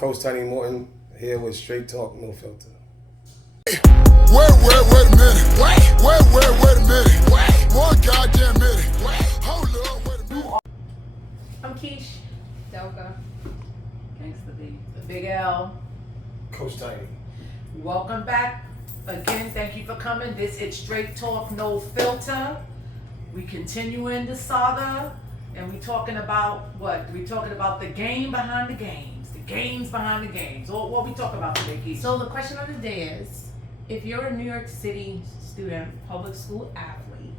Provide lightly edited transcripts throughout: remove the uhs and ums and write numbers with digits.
Coach Tiny Morton here with Straight Talk, No Filter. Wait a minute. Wait a minute. One goddamn minute. Hold up, wait a minute. I'm Keish. Delga. Gangsta B. The Big L. Coach Tiny. Welcome back. Again, thank you for coming. This is Straight Talk, No Filter. We continuing the saga, and we talking about what? We talking about the game behind the games. The games behind the games. What we talking about today, Keish? So the question of the day is, if you're a New York City student, public school athlete,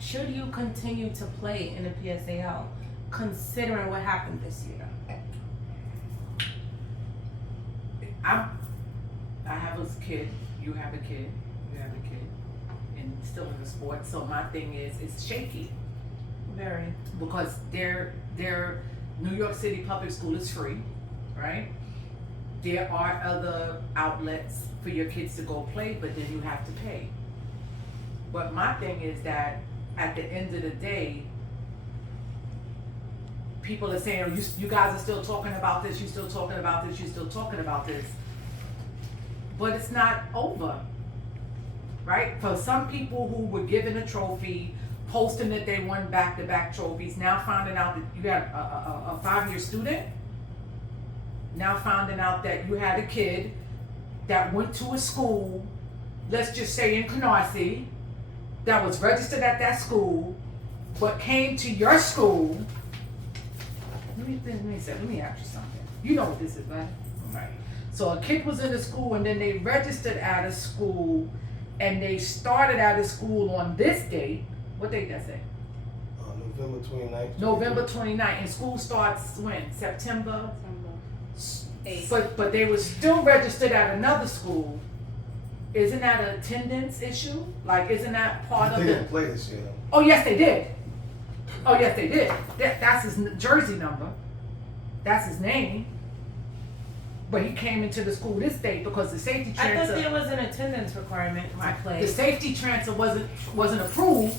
should you continue to play in the PSAL considering what happened this year? I have a kid, you have a kid, and still in the sport. So my thing is, it's shaky. Very. Because their New York City public school is free, right? There are other outlets for your kids to go play, but then you have to pay. But my thing is that at the end of the day, people are saying, oh, you guys are still talking about this, you're still talking about this, you're still talking about this. But it's not over, right? For some people who were given a trophy, posting that they won back-to-back trophies, now finding out that you had a 5-year student, now finding out that you had a kid that went to a school, let's just say in Canarsie, that was registered at that school, but came to your school. Let me ask you something. You know what this is, right? Right. So a kid was in a school and then they registered at a school and they started at a school on this date. What date that say? November 29th. November 29th. And school starts when? September? 8th. But they were still registered at another school. Isn't that an attendance issue? Like, isn't that part of They the... didn't play this year. Oh, yes, they did. Oh, yes, they did. That's his jersey number. That's his name. But he came into the school this day because the safety transfer... I thought there was an attendance requirement to play. The safety transfer wasn't approved.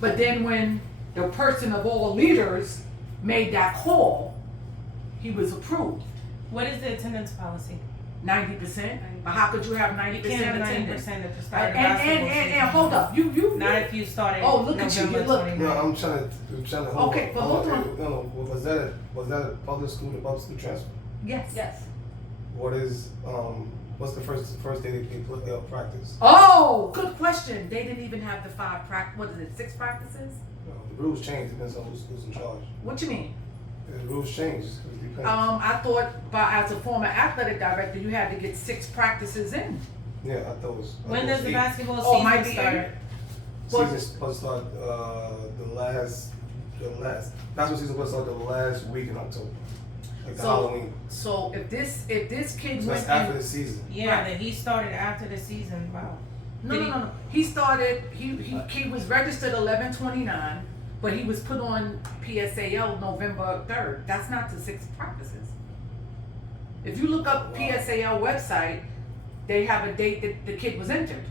But then when the person of all leaders made that call, he was approved. What is the attendance policy? 90%. But how could you have 90% You can't have attendance? 90% at the start of the And basketball season. hold up, you. Not if you started. Oh, look at you, November you look- 29th. No, I'm trying to hold Okay, on. but hold on. No, was that a public school to public school transfer? Yes. What is what's the first day they practice? Oh, good question. They didn't even have the 5 practice. What is it? 6 practices? No, the rules change depends on who's in charge. What you mean? The rules change. It depends. I thought, as a former athletic director, you had to get 6 practices in. Yeah, I thought it was. When does the basketball Oh, might season be start? Season supposed to start the last basketball season supposed to start the last week in October, like the Halloween. So if this kid So went that's after in, the season. Yeah, Right. that he started after the season. Wow. no. He started. He was registered 11/29, but he was put on PSAL November 3rd. That's not the 6 practices. If you look up PSAL website, they have a date that the kid was entered,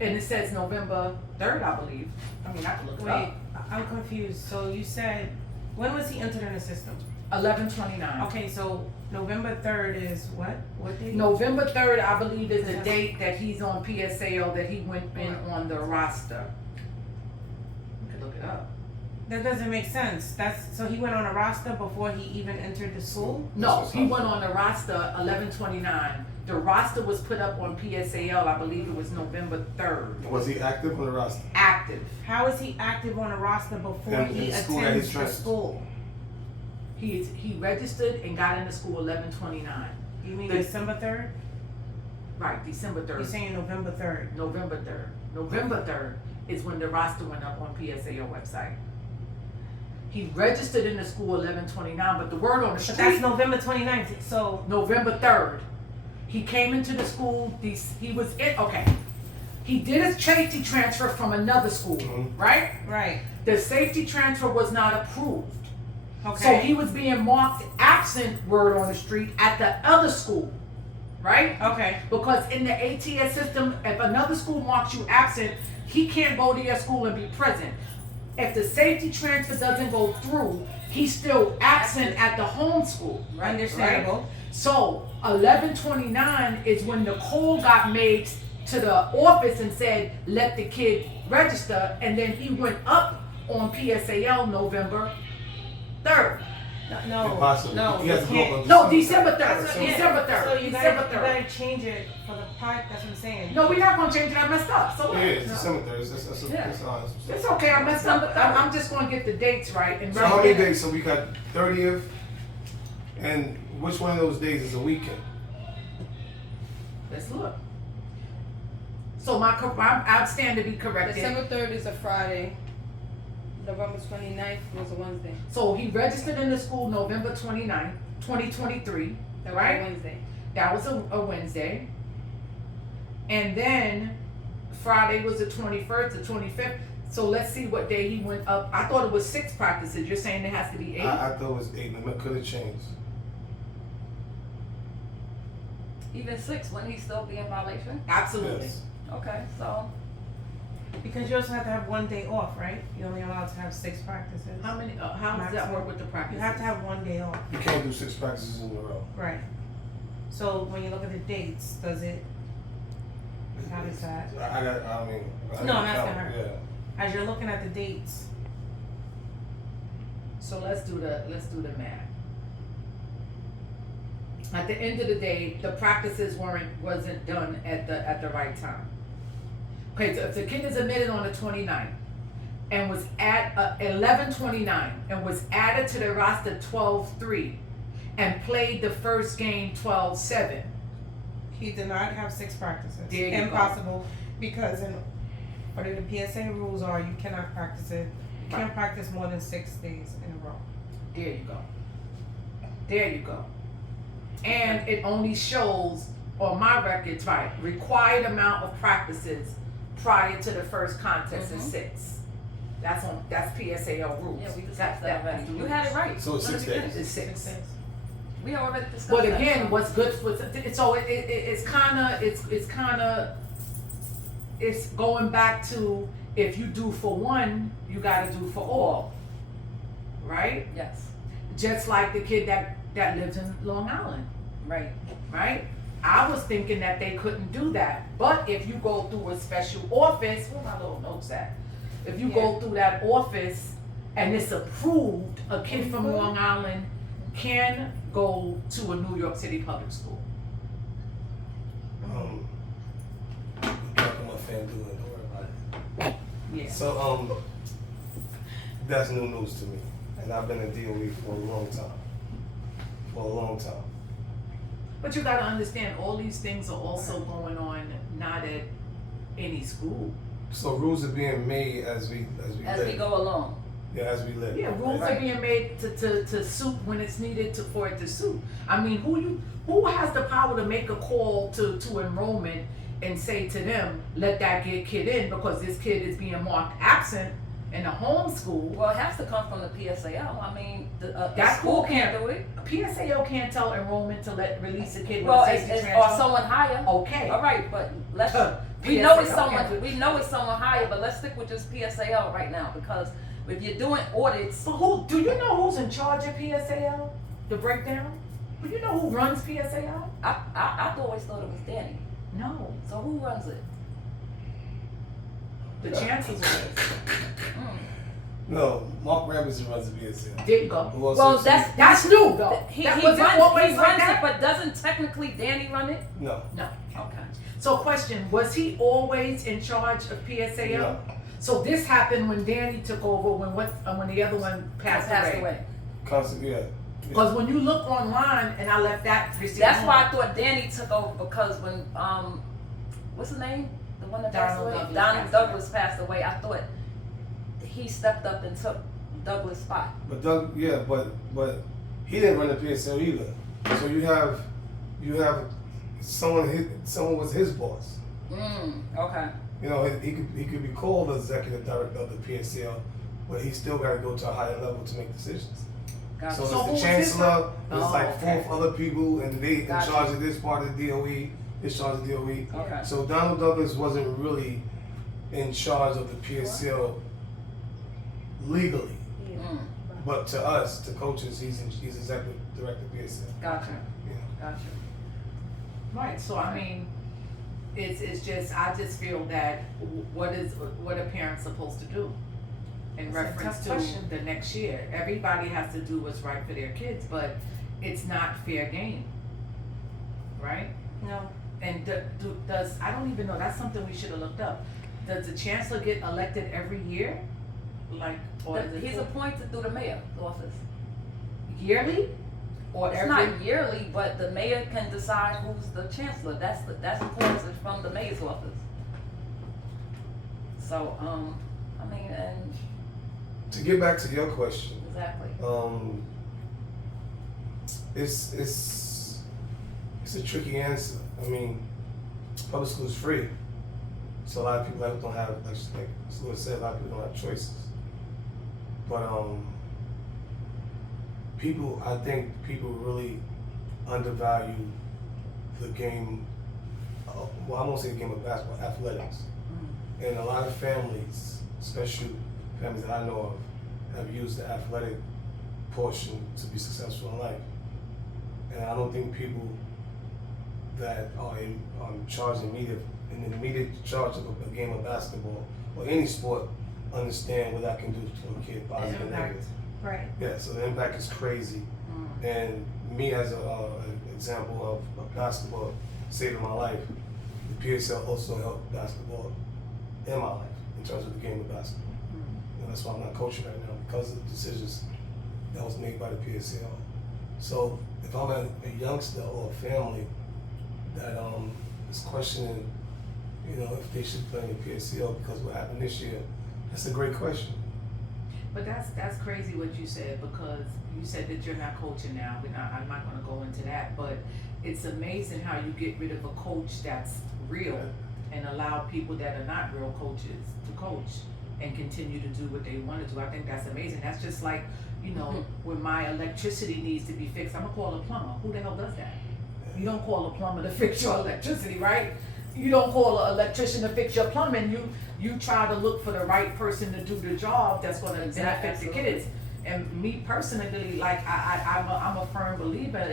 and it says November 3rd, I believe. I mean, I can look it Wait, up. I'm confused. So you said, when was he entered in the system? 11/29. Okay, so November 3rd is what? What date? November 3rd, I believe, is the date that he's on PSAL, that he went in on the roster. You can look it up. That doesn't make sense. So he went on a roster before he even entered the school? No, he went on the roster 11/29. The roster was put up on PSAL, I believe it was November 3rd. Was he active on the roster? Active. How is he active on a roster before In he the school that attends he's the transferred. school? He registered and got into school 11/29. You mean The- December 3rd? Right, December 3rd. You're saying November 3rd. November 3rd. November 3rd is when the roster went up on PSAL website. He registered in the school 11/29, but the word on the But street. that's November 29th. So November 3rd. He came into the school, he was in, okay. He did a safety transfer from another school, Mhm. right? right. The safety transfer was not approved. Okay. So he was being marked absent, word on the street, at the other school, right? Okay. Because in the ATS system, if another school marks you absent, he can't go to your school and be present. If the safety transfer doesn't go through, he's still absent at the home school. Understandable. Right? So 11/29 is when the call got made to the office and said, let the kid register, and then he went up on PSAL November 3rd. No, Impossible. no, He has to go up on No, December 3rd. Yeah. December 3rd. So you December gotta 3rd. change it for the park. That's what I'm saying. No, we're not gonna change it. I messed up. So Yeah, what? it's December 3rd. It's honest. It's okay. I messed up. I'm just gonna get the dates right. And So how many days? So we got 30th, and which one of those days is a weekend? Let's look. So I stand to be corrected. December 3rd is a Friday. November 29th was a Wednesday. So he registered in the school November 29th, 2023. That was Right? a Wednesday. That was a Wednesday. And then Friday was the 21st, the 25th. So let's see what day he went up. I thought it was 6 practices. You're saying there has to be 8? I thought it was 8. It could have changed. Even 6, wouldn't he still be in violation? Absolutely. Yes. Okay, so Because you also have to have one day off, right? You're only allowed to have 6 practices. How many? How does that Maximum. work with the practices? You have to have one day off. You can't do 6 practices in a row. Right. So when you look at the dates, does it? How does that? I mean. No, I'm asking count, her. Yeah. As you're looking at the dates, So let's do the math. At the end of the day, the practices wasn't done at the right time. Okay, so if the kid is admitted on the 29th and was at 11/29 and was added to the roster 12/3 and played the first game 12/7. he did not have 6 practices. There you go. Impossible, because in whatever the PSA rules are, you cannot practice it. You can't practice more than 6 days in a row. There you go. There you go. And it only shows on my records, right, required amount of practices prior to the first contest is 6. That's PSAL rules. yeah, we discussed that already. that's the You rules. had it right. So it's From the 6 beginning. days. It's 6. 6 days. We already discussed But that, again, so. what's good for so it's going back to, if you do for one, you gotta do for all, right? Yes, Just like the kid that lives in Long Island, right. right? I was thinking that they couldn't do that, but if you go through a special office, where my little notes at? If you go through that office and it's approved, a kid from Long Island can go to a New York City public school. Back on my FanDuel, don't worry about it. Yeah. So, that's new news to me. And I've been in DOE for a long time. But you gotta understand, all these things are also going on not at any school. So rules are being made as we As live. we go along. Yeah, as we live. Yeah, rules Right. are being made to suit when it's needed for it to suit. I mean, who has the power to make a call to enrollment and say to them, let that kid in because this kid is being marked absent in a home school? Well, it has to come from the PSAL. I mean, the That school school can't do it. PSAO can't tell enrollment to release a kid with Well, a it's, safety or transfer. someone higher. Okay. All right, but let's. We PSAL know it's can't do someone. it. We know it's someone higher, but let's stick with just PSAL right now because if you're doing audits, So do you know who's in charge of PSAL? The breakdown? Do you know who runs PSAL? I always thought it was Danny. No. So who runs it? The chances was. No, Mark Robinson runs the BSL. There you go. Who also Well, said- That's new though. He That runs, wasn't always he like runs that? it, but doesn't technically Danny run it? No. No. Okay. So question, was he always in charge of PSAL? No. So this happened when Danny took over, when the other one passed away. Constant, yeah. Because when you look online, and I left that receipt That's home, why I thought Danny took over because when what's his name? The one that passed Donald away? Douglas Donald passed Douglas passed away. I thought he stepped up and took Douglas' spot. But Doug, yeah, but he didn't run the PSL either. So you have someone was his boss. Okay. You know, he could be called the executive director of the PSL, but he still got to go to a higher level to make decisions. Gotcha. So So it's who the was his chancellor, there's Oh, like okay. 4 other people, and they in Gotcha. charge of this part of the DOE, this charge of the DOE. Okay. So Donald Douglas wasn't really in charge of the PSL legally. But to us, to coaches, he's executive director of PSL. Gotcha. Yeah. Gotcha. Right, so I mean, it's just, I just feel that what are parents supposed to do? In That's a reference tough to question. the next year, everybody has to do what's right for their kids, but it's not fair game, right? No. And does, I don't even know, that's something we should have looked up. Does the chancellor get elected every year? Like, or is it He's appointed through the mayor's office. yearly? Or It's every? not yearly, but the mayor can decide who's the chancellor. That's appointed from the mayor's office. So, I mean, and To get back to your question, exactly. it's a tricky answer. I mean, public school is free, so a lot of people don't have, like Louis said, a lot of people don't have choices. But I think people really undervalue the game. Well, I won't say the game of basketball, athletics, and a lot of families, especially families that I know of, have used the athletic portion to be successful in life. And I don't think people that are in charge in the immediate charge of a game of basketball or any sport understand what that can do to a kid, positive and negative. Right. Yeah, so the impact is crazy. And me as an example of basketball saving my life, the PSL also helped basketball in my life in terms of the game of basketball. And that's why I'm not coaching right now, because of the decisions that was made by the PSL. So if I'm a youngster or a family that is questioning, if they should play in the PSL because what happened this year, that's a great question. But that's crazy what you said, because you said that you're not coaching now. I'm not going to go into that, but it's amazing how you get rid of a coach that's real and allow people that are not real coaches to coach and continue to do what they want to do. I think that's amazing. That's just like, when my electricity needs to be fixed, I'm gonna call a plumber. Who the hell does that? You don't call a plumber to fix your electricity, right? You don't call an electrician to fix your plumbing. You try to look for the right person to do the job that's gonna benefit the kids. And me personally, like I'm a firm believer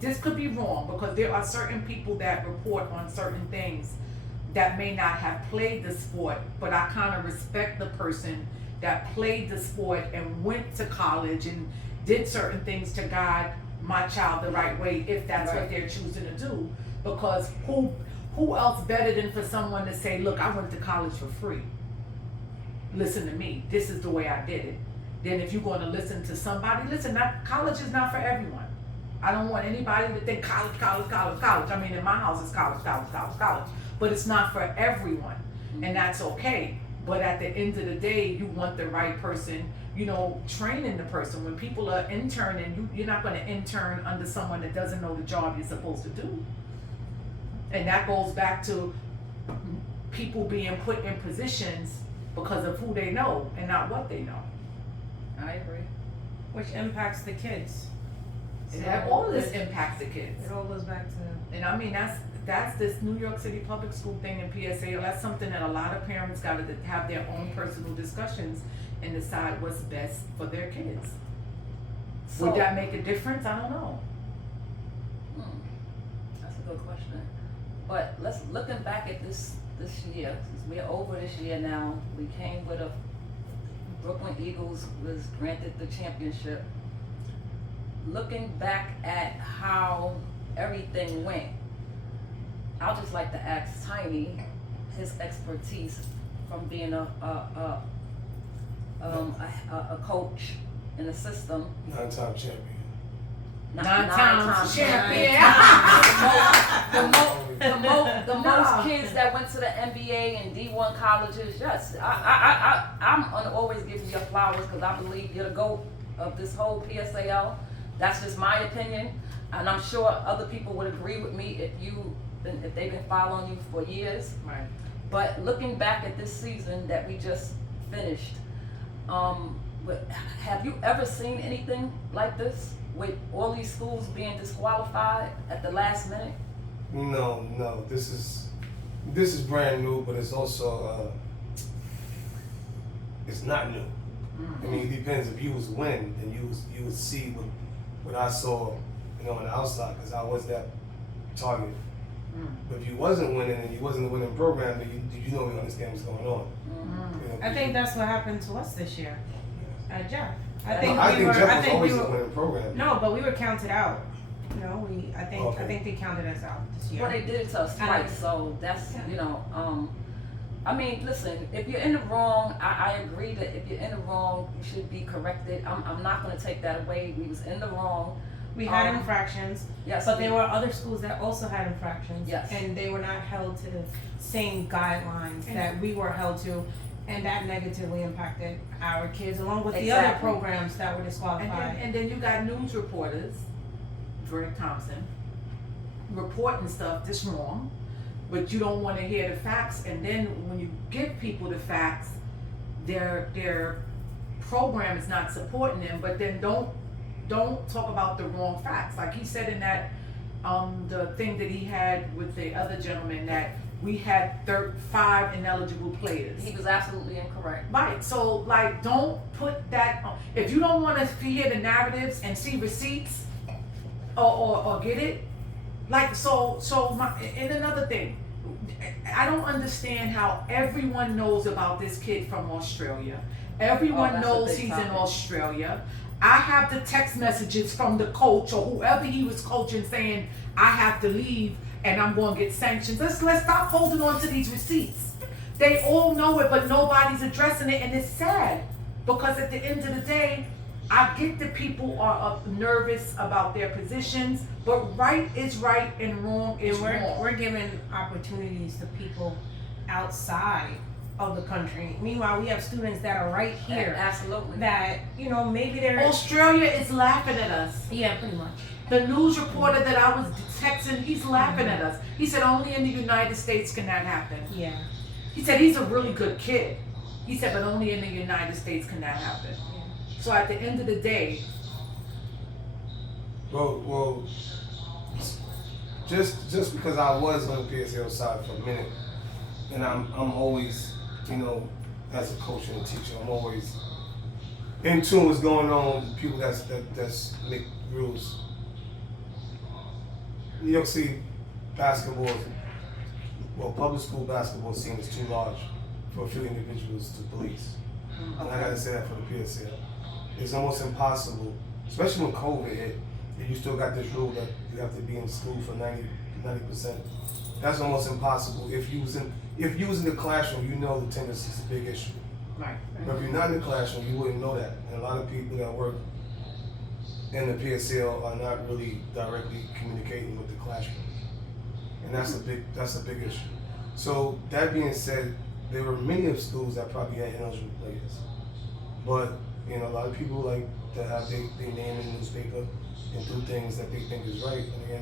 this could be wrong, because there are certain people that report on certain things that may not have played the sport, but I kind of respect the person that played the sport and went to college and did certain things to guide my child the right way, if that's what they're choosing to do. Because who else better than for someone to say, look, I went to college for free. Listen to me. This is the way I did it. Then if you're going to listen to somebody, college is not for everyone. I don't want anybody to think college. I mean, in my house, it's college. But it's not for everyone, and that's okay. But at the end of the day, you want the right person, training the person. When people are interning, you're not going to intern under someone that doesn't know the job you're supposed to do. And that goes back to people being put in positions because of who they know and not what they know. I agree. Which impacts the kids. All of this impacts the kids. It all goes back to. And I mean, that's this New York City public school thing in PSA. That's something that a lot of parents got to have their own personal discussions and decide what's best for their kids. So, Would that make a difference? I don't know. That's a good question. But looking back at this year, since we're over this year now, we came with Brooklyn Eagles was granted the championship. Looking back at how everything went, I'd just like to ask Tiny his expertise from being a coach in the system. 9-time champion. Nine-time champion. The most kids that went to the NBA and D1 colleges. Yes, I'm gonna always give you your flowers, because I believe you're the GOAT of this whole PSAL. That's just my opinion, and I'm sure other people would agree with me if they've been following you for years. Right. But looking back at this season that we just finished, have you ever seen anything like this, with all these schools being disqualified at the last minute? No. This is brand new, but it's also it's not new. I mean, it depends. If you was winning, then you would see what I saw, on the outside, because I was that target. But if you wasn't winning and you wasn't the winning program, then you don't even understand what's going on. I think that's what happened to us this year. Jeff. I think Jeff was always a winning program. No, but we were counted out. I Okay. think they counted us out this year. Well, they did it to us twice, so that's, I mean, listen, if you're in the wrong, I agree that if you're in the wrong, you should be corrected. I'm not gonna take that away. We was in the wrong. We had infractions, Yes, but there were other schools that also had infractions. Yes. And they were not held to the same guidelines that we were held to, and that negatively impacted our kids, along with the other Exactly. programs that were disqualified. And then you got news reporters, Greg Thompson, reporting stuff that's wrong, but you don't want to hear the facts. And then when you give people the facts, their program is not supporting them. But then don't talk about the wrong facts. Like he said in that the thing that he had with the other gentleman, that we had 5 ineligible players. He was absolutely incorrect. Right. So like, don't put that on. If you don't want to hear the narratives and see receipts or get it, like and another thing, I don't understand how everyone knows about this kid from Australia. Everyone that's a knows big he's in topic. Australia. I have the text messages from the coach or whoever he was coaching saying, I have to leave and I'm going to get sanctions. Let's stop holding on to these receipts. They all know it, but nobody's addressing it, and it's sad because at the end of the day, I get that people are nervous about their positions, but right is right and wrong is wrong. We're giving opportunities to people outside of the country. Meanwhile, we have students that are right here Absolutely. that, maybe they're... Australia is laughing at us. Yeah, pretty much. The news reporter that I was texting, he's laughing at us. He said only in the United States can that happen. Yeah. He said he's a really good kid. He said, but only in the United States can that happen. So at the end of the day, Well, just because I was on the PSL side for a minute, and I'm always, as a coach and a teacher, I'm always in tune with what's going on. People that's make rules. New York City basketball, public school basketball scene is too large for a few individuals to police. And I gotta say that for the PSL. It's almost impossible, especially when COVID hit, and you still got this rule that you have to be in school for 90%. That's almost impossible. If you was in the classroom, the attendance is a big issue. right. But if you're not in the classroom, you wouldn't know that. And a lot of people that work in the PSL are not really directly communicating with the classroom. And that's a big issue. So that being said, there were many of schools that probably had ineligible players. But a lot of people like to have their name in the newspaper and do things that they think is right, and they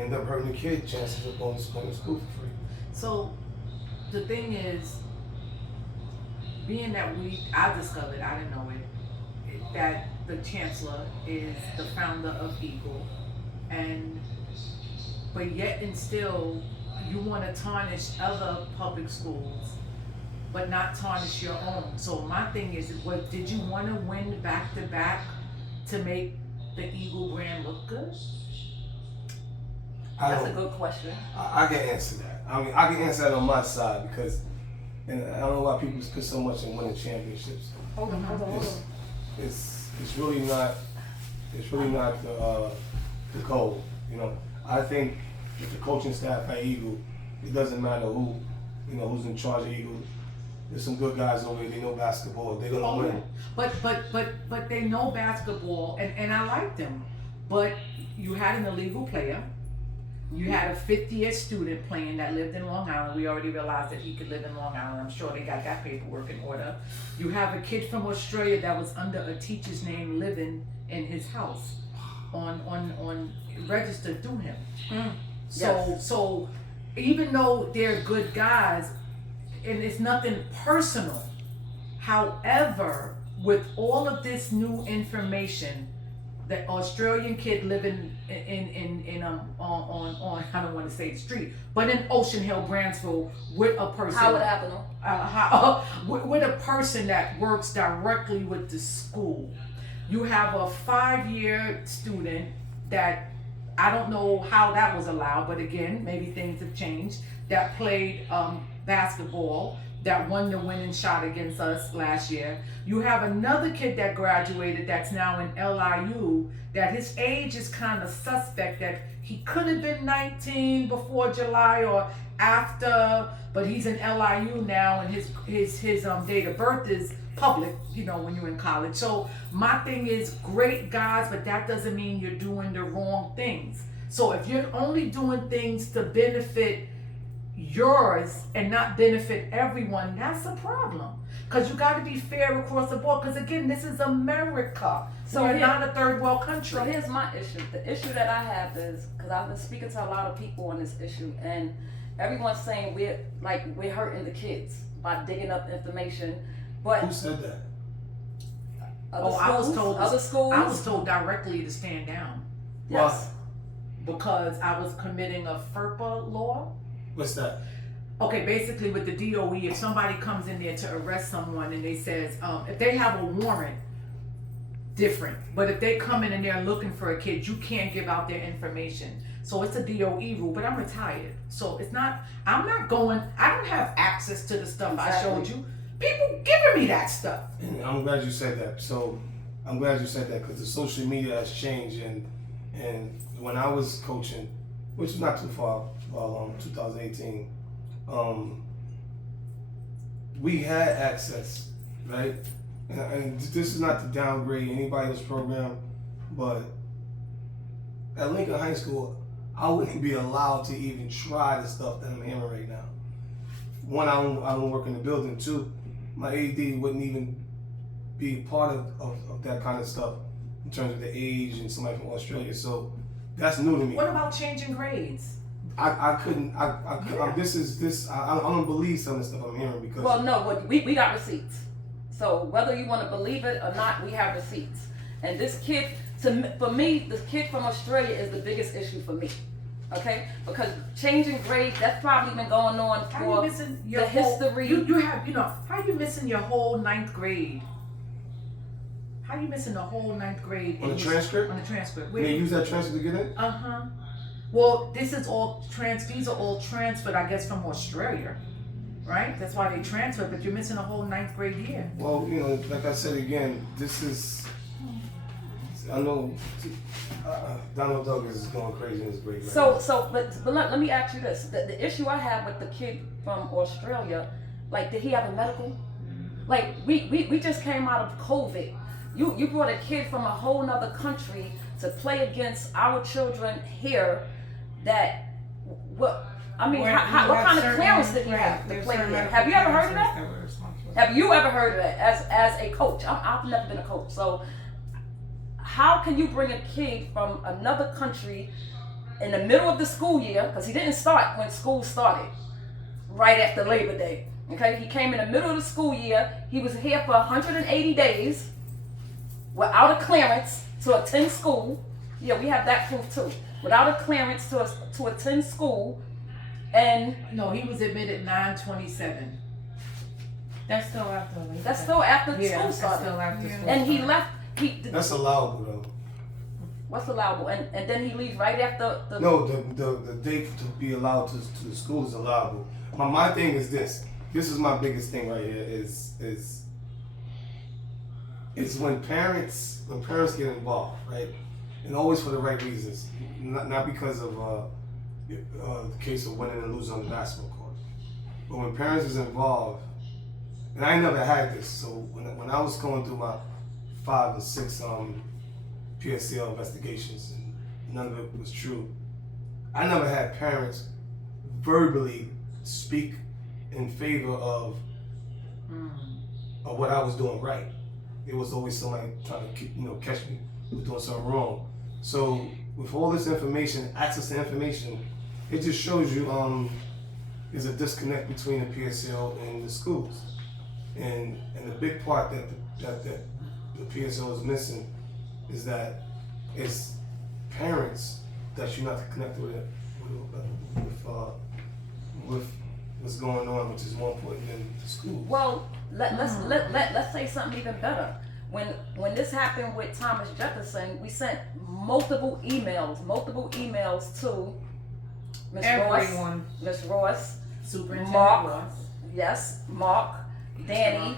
end up hurting the kid chances of going to school for free. So the thing is, being that I discovered, I didn't know it, that the chancellor is the founder of Eagle, but yet and still you want to tarnish other public schools but not tarnish your own. So my thing is, did you want to win back to back to make the Eagle brand look good? That's a good question. I can answer that. I mean, I can answer that on my side because, and I don't know why people put so much in winning championships. Hold on. It's really not the goal. I think if the coaching staff at Eagle, it doesn't matter who's in charge of Eagle. There's some good guys over there. They know basketball. They're gonna win. But they know basketball, and I like them. But you had an illegal player. You had a 50-year student playing that lived in Long Island. We already realized that he could live in Long Island. I'm sure they got that paperwork in order. You have a kid from Australia that was under a teacher's name living in his house on registered through him. So even though they're good guys, and it's nothing personal, however, with all of this new information, the Australian kid living on I don't want to say the street, but in Ocean Hill, Brandsville, with a person. How would it happen though? With a person that works directly with the school. You have a 5-year student that I don't know how that was allowed, but again, maybe things have changed. That played basketball, that won the winning shot against us last year. You have another kid that graduated that's now in LIU, that his age is kind of suspect, that he could have been 19 before July or after, but he's in LIU now, and his date of birth is public, when you're in college. So my thing is, great guys, but that doesn't mean you're doing the wrong things. So if you're only doing things to benefit yours and not benefit everyone, that's a problem. Because you got to be fair across the board. Because again, this is America. So we're not a third world country. So here's my issue. The issue that I have is, because I've been speaking to a lot of people on this issue, and everyone's saying we're hurting the kids by digging up information. But who said that? Other schools. I was told directly to stand down. Yes. Because I was committing a FERPA law. What's that? Okay, basically with the DOE, if somebody comes in there to arrest someone and they says, if they have a warrant, different. But if they come in and they're looking for a kid, you can't give out their information. So it's a DOE rule, but I'm retired. So I don't have access to the stuff I showed you. People giving me that stuff. And I'm glad you said that. So I'm glad you said that, because the social media has changed, and when I was coaching, which is not too far, 2018, we had access, right? And this is not to downgrade anybody's program, but at Lincoln High School, I wouldn't be allowed to even try the stuff that I'm hearing right now. One, I don't work in the building. Two, my AD wouldn't even be part of that kind of stuff in terms of the age and somebody from Australia. So that's new to me. What about changing grades? I don't believe some of the stuff I'm hearing, because. Well, no, we got receipts. So whether you want to believe it or not, we have receipts. And this kid, for me, this kid from Australia is the biggest issue for me. Okay? Because changing grades, that's probably been going on for the history. How you missing your whole 9th grade? How you missing the whole 9th grade? On the transcript? On the transcript. They use that transcript to get in? Uh-huh. Well, these are all transferred, I guess, from Australia. Right? That's why they transferred, but you're missing a whole 9th grade year. Well, like I said again, I know Donald Douglas is going crazy in his grade right now. But let me ask you this. The issue I have with the kid from Australia, did he have a medical? We just came out of COVID. You brought a kid from a whole nother country to play against our children here what kind of clearance did he have to play here? Have you ever heard of that? Have you ever heard of that as a coach? I've never been a coach. So how can you bring a kid from another country in the middle of the school year, because he didn't start when school started, right after Labor Day. Okay, he came in the middle of the school year. He was here for 180 days without a clearance to attend school. Yeah, we have that proof too. Without a clearance to attend school. And no, he was admitted 9/27. That's still after. That's still after school started. That's still after school. And he left. That's allowable though. What's allowable? And then he leaves right after the. No, the date to be allowed to the school is allowable. My thing is this. This is my biggest thing right here. Is when parents get involved, right? And always for the right reasons, not because of the case of winning and losing on the basketball court. But when parents is involved, and I never had this, so when I was going through my 5 and 6 PSCL investigations, and none of it was true, I never had parents verbally speak in favor of what I was doing right. It was always somebody trying to catch me doing something wrong. So with all this information, access to information, it just shows you there's a disconnect between the PSL and the schools, and the big part that the PSL is missing is that it's parents that you're not connected with what's going on, which is more important than the school. Well, let's say something even better. When this happened with Thomas Jefferson, we sent multiple emails to Everyone. Miss Ross, Superintendent Mark, Ross. yes, Mark, Danny,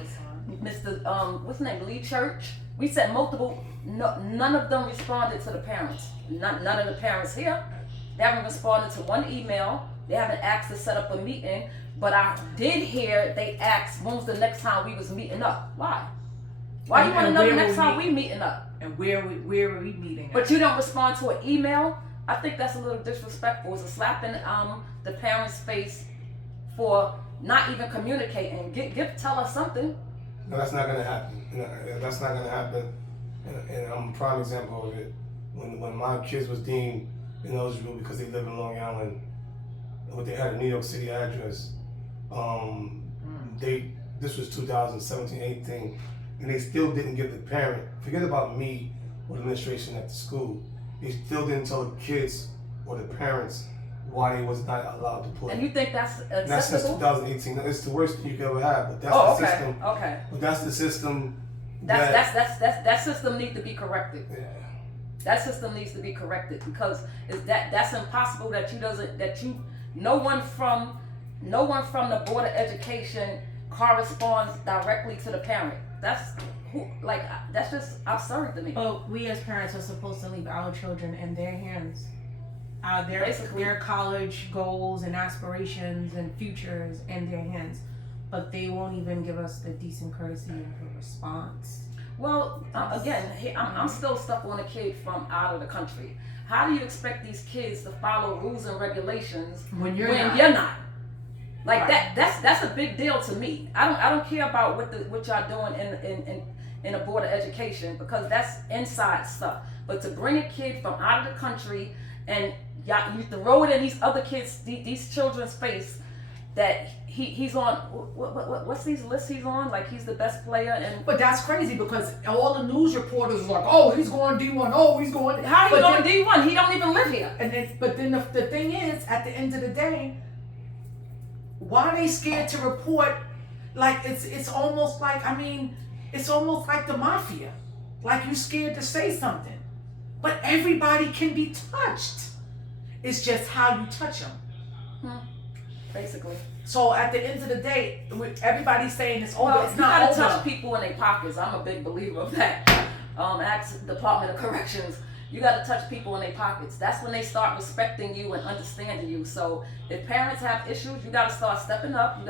Mr. What's his name, Lee Church. We sent multiple. No, none of them responded to the parents. None of the parents here. They haven't responded to one email. They haven't asked to set up a meeting. But I did hear they asked when was the next time we was meeting up. Why? Why you want to know the next time we meeting up? And where were we meeting? But you don't respond to an email. I think that's a little disrespectful. It's a slap in the parents' face for not even communicating. Tell us something. No, that's not gonna happen. That's not gonna happen. And I'm a prime example of it. When my kids was deemed ineligible because they live in Long Island, but they had a New York City address. This was 2017, 18, and they still didn't give the parent. Forget about me or the administration at the school. They still didn't tell the kids or the parents why they was not allowed to play. And you think that's acceptable? And that's since 2018. It's the worst thing you could ever have. But that's the system. Okay. But that's the system. That system needs to be corrected. Yeah. That system needs to be corrected because that's impossible no one from the Board of Education corresponds directly to the parent. That's just absurd to me. But we as parents are supposed to leave our children in their hands. Basically. Their college goals and aspirations and futures in their hands. But they won't even give us the decent courtesy of a response. Well, again, I'm still stuck on a kid from out of the country. How do you expect these kids to follow rules and regulations When you're not? Like Right. that's a big deal to me. I don't care about what y'all doing in a Board of Education because that's inside stuff. But to bring a kid from out of the country and you throw it in these other kids, these children's face that he's on what's these lists he's on? Like he's the best player and. But that's crazy because all the news reporters are like, oh, he's going D1. Oh, he's going. How he going D1? He don't even live here. But then the thing is, at the end of the day, why are they scared to report? Like it's almost like it's almost like the mafia. Like you scared to say something, but everybody can be touched. It's just how you touch them. Basically. So at the end of the day, everybody's saying it's over. Well, it's you not gotta over. touch people in their pockets. I'm a big believer of that. Ask Department of Corrections. You gotta touch people in their pockets. That's when they start respecting you and understanding you. So if parents have issues, you gotta start stepping up. You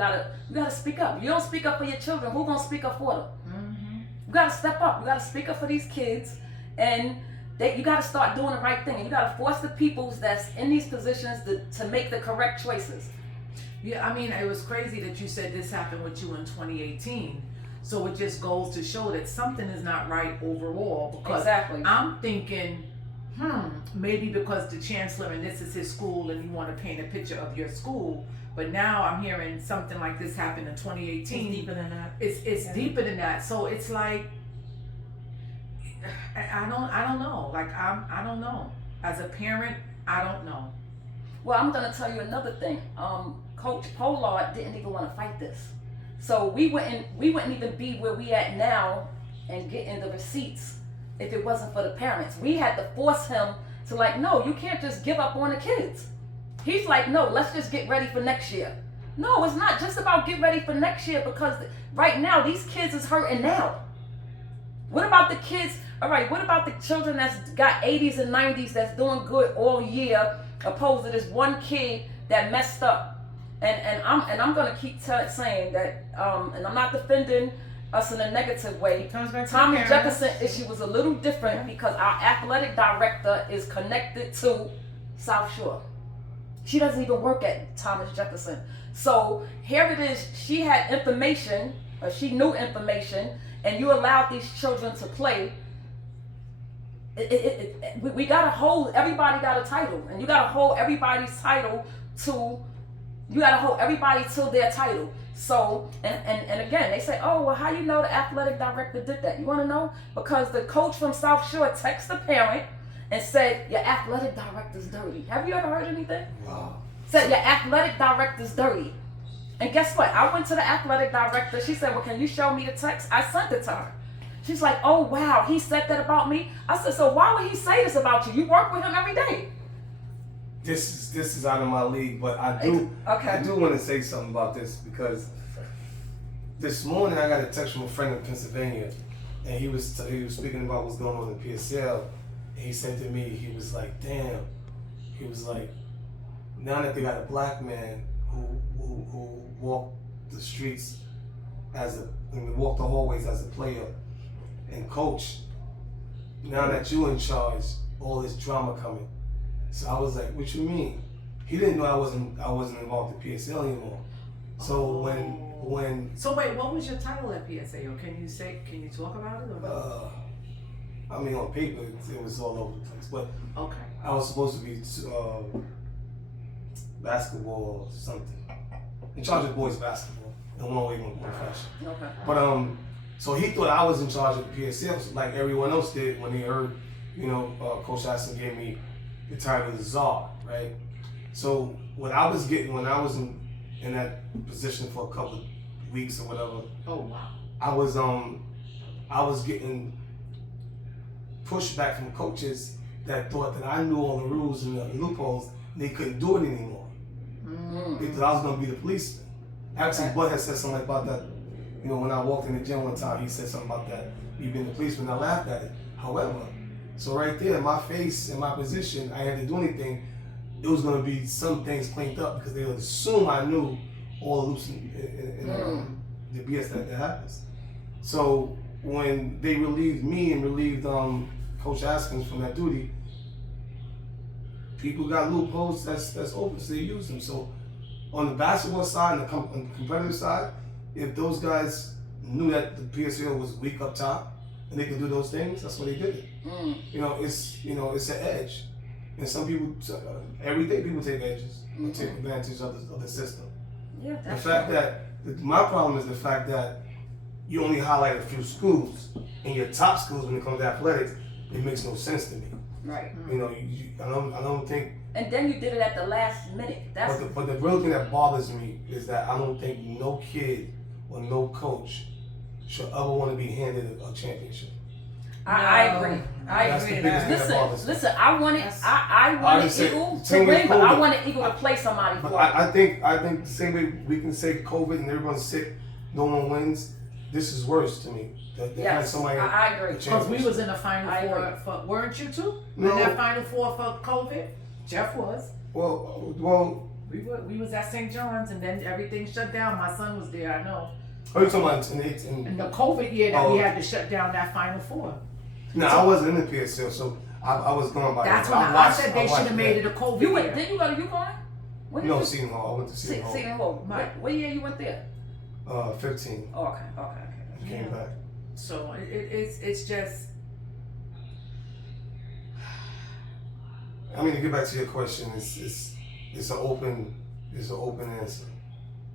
gotta speak up. You don't speak up for your children. Who's gonna speak up for them? Mm-hmm. You gotta step up. You gotta speak up for these kids, and you gotta start doing the right thing. And you gotta force the peoples that's in these positions to make the correct choices. Yeah, it was crazy that you said this happened with you in 2018. So it just goes to show that something is not right overall. Because Exactly. I'm thinking, maybe because the chancellor and this is his school and you want to paint a picture of your school. But now I'm hearing something like this happened in 2018. It's deeper than that. It's deeper than that. So it's like, I don't know. Like I don't know. As a parent, I don't know. Well, I'm gonna tell you another thing. Coach Pollard didn't even want to fight this, so we wouldn't even be where we at now and getting the receipts if it wasn't for the parents. We had to force him to no, you can't just give up on the kids. He's like, no, let's just get ready for next year. No, it's not just about get ready for next year because right now these kids is hurting now. What about the kids? All right, what about the children that's got 80s and 90s that's doing good all year, opposed to this one kid that messed up? And I'm gonna keep saying that, and I'm not defending us in a negative way. Thomas Jefferson issue was a little different because our athletic director is connected to South Shore. She doesn't even work at Thomas Jefferson. So here it is. She had information, or she knew information, and you allowed these children to play. We gotta hold. Everybody got a title, and you gotta hold everybody's title to. You gotta hold everybody to their title. So, and again, they say, oh, well, how you know the athletic director did that? You wanna know? Because the coach from South Shore texts the parent and said your athletic director's dirty. Have you ever heard anything? Wow. Said your athletic director's dirty. And guess what? I went to the athletic director. She said, well, can you show me the text? I sent it to her. She's like, oh, wow, he said that about me? I said, so why would he say this about you? You work with him every day. This is out of my league, but I do want to say something about this because this morning I got a text from a friend in Pennsylvania, and he was speaking about what's going on in PSL, and he said to me, he was like, damn, he was like, now that they got a black man who walked the streets walked the hallways as a player and coach, now that you're in charge, all this drama coming. So I was like, what you mean? He didn't know I wasn't involved in PSL anymore. So when So wait, what was your title at PSA? Or can you talk about it or no? I mean, on paper it was all over the place, but Okay. I was supposed to be basketball or something, in charge of boys basketball in one way, one fashion. Okay. But so he thought I was in charge of the PSL, like everyone else did when they heard, Coach Ashton gave me the title of Czar, right? So what I was getting when I was in that position for a couple of weeks or whatever, Oh wow. I was getting pushback from coaches that thought that I knew all the rules and the loopholes, and they couldn't do it anymore. They thought I was going to be the policeman. Actually, Bud had said something about that. When I walked in the gym one time, he said something about that. You being the policeman, I laughed at it. However, so right there, my face and my position, I had to do anything. It was going to be some things cleaned up because they would assume I knew all the loops and the BS that happens. So when they relieved me and relieved Coach Askins from that duty, people got loopholes that's open, so they use them. So on the basketball side and the competitive side, if those guys knew that the PSL was weak up top and they could do those things, that's what they did. It's an edge, and some people every day people take edges and take advantage of the system. Yeah, The that's fact that my problem is the fact that you only highlight a few schools, and your top schools when it comes to athletics, it makes no sense to me. right. I don't think. And then you did it at the last minute. That's But the real thing that bothers me is that I don't think no kid or no coach should ever want to be handed a championship. I agree. I That's agree the to biggest that. thing that bothers me. Listen. I wanted say, Eagle to same with win, but I COVID. wanted Eagle to play somebody But for. I think the same way we can say COVID and everyone's sick, no one wins. This is worse to me. That they had Yes, somebody I agree. a Because we championship. was in the final I four agree. for, weren't you too? No. In that final four for COVID? Jeff was. Well, We was at St. John's and then everything shut down. My son was there, I know. are you talking about In the COVID year that we Oh. had to shut down that final four. No, I wasn't in the PSL, so I was going by. That's that. when I watched- said they watched should have made it a COVID You went? year. Did you go to UConn? When did No, you? Seton Hall. I went to Seton Hall. Seton Hall. Right. What year you went there? 15. Oh, okay. Came Yeah. back. So it's just, I mean, to get back to your question, it's an open answer.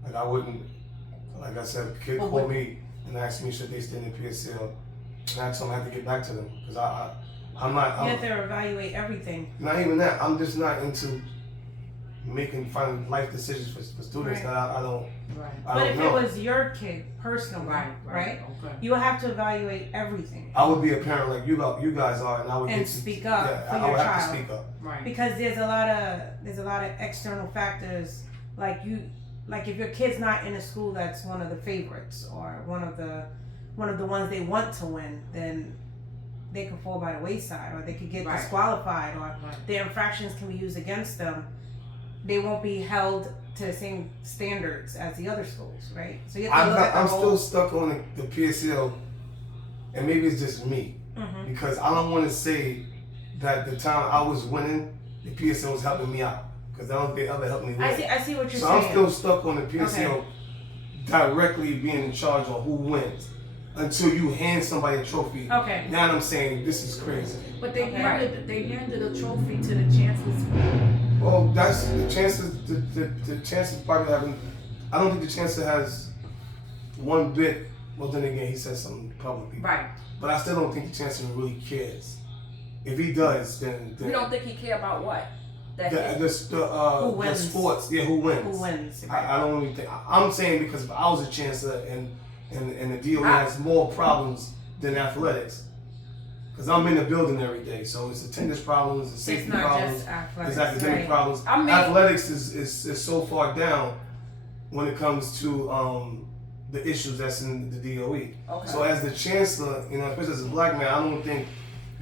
Like I wouldn't, like I said, a kid Well, called me and asked me should they stay in the PSL, and I told him I had to get back to them because I'm You have to evaluate everything. not even that. I'm just not into finding life decisions for students Right. that I don't. right. I But don't if know. it was your kid personally, right? Okay. You would have to evaluate everything. I would be a parent like you guys are, and I would And get to speak up Yeah, for I your would have child. to speak up. Right. Because there's a lot of external factors, like if your kid's not in a school that's one of the favorites or one of the ones they want to win, then they could fall by the wayside, or they could get Right. disqualified, or Right. their infractions can be used against them. They won't be held to the same standards as the other schools, right? So you have to look at the I'm whole. still stuck on the PSL, and maybe it's just me Mhm. because I don't want to say that the time I was winning, the PSL was helping me out because I don't think they ever helped me win. I see what you're So saying. I'm still stuck on the PSL directly being in charge on who wins until you hand somebody a trophy. Okay. Now I'm saying this is crazy. But they Okay. handed a trophy to the chancellor's. Well, that's the chances. The chances probably haven't. I don't think the chancellor has one bit. Well, then again, he said something publicly. Right. But I still don't think the chancellor really cares. If he does, then You don't think he care about what? That the Who the wins? sports, yeah, who wins? Who wins? I don't really think. I'm saying because if I was a chancellor and the DOE has more problems than athletics, because I'm in the building every day, so it's attendance problems, it's safety It's not problems, just athletics. it's academic right. problems. I mean- Athletics is so far down when it comes to the issues that's in the DOE. Okay. So as the chancellor, especially as a black man, I don't think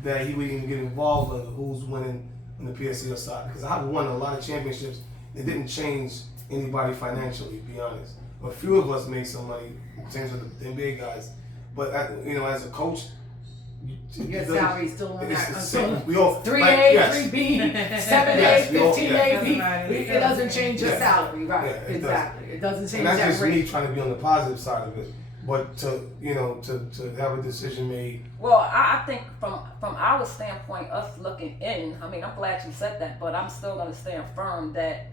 that he would even get involved in who's winning on the PSCL side, because I've won a lot of championships. It didn't change anybody financially, to be honest. A few of us made some money in terms of the NBA guys, but as a coach, Your salary's still on it's that. the same. We all 3A, yes. 3B, 7A, Yes, we all- 15A, yes. it doesn't change your Yes. salary, right? Yeah, it doesn't. Exactly. It doesn't change And that's that just me rate. trying to be on the positive side of it. But to have a decision made. Well, I think from our standpoint, us looking in, I mean, I'm glad you said that, but I'm still going to stand firm that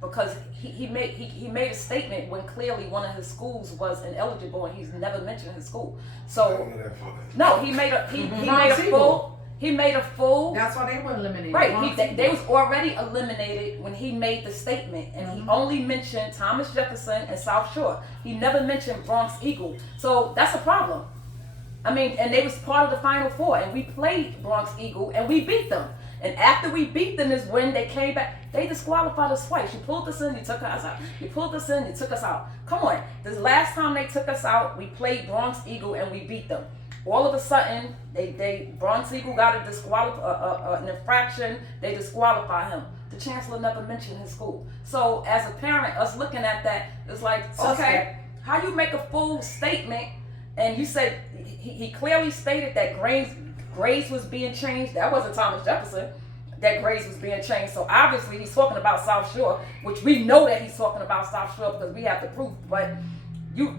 because he made a statement when clearly one of his schools was ineligible and he's never mentioned his school. I So don't know that far. no, he made a full. That's why they were eliminated. Right, they was already eliminated when he made the statement, and he only mentioned Thomas Jefferson and South Shore. He never mentioned Bronx Eagle, so that's a problem. I mean, and they was part of the Final Four, and we played Bronx Eagle, and we beat them. And after we beat them is when they came back. They disqualified us twice. You pulled us in, you took us out. You pulled us in, you took us out. Come on, this last time they took us out, we played Bronx Eagle, and we beat them. All of a sudden, they Bronx Eagle got an infraction. They disqualify him. The chancellor never mentioned his school. So as a parent, us looking at that, it's like, okay, how you make a full statement, and you said he clearly stated that grades was being changed. That wasn't Thomas Jefferson. That grades was being changed. So obviously he's talking about South Shore, which we know that he's talking about South Shore because we have the proof. But you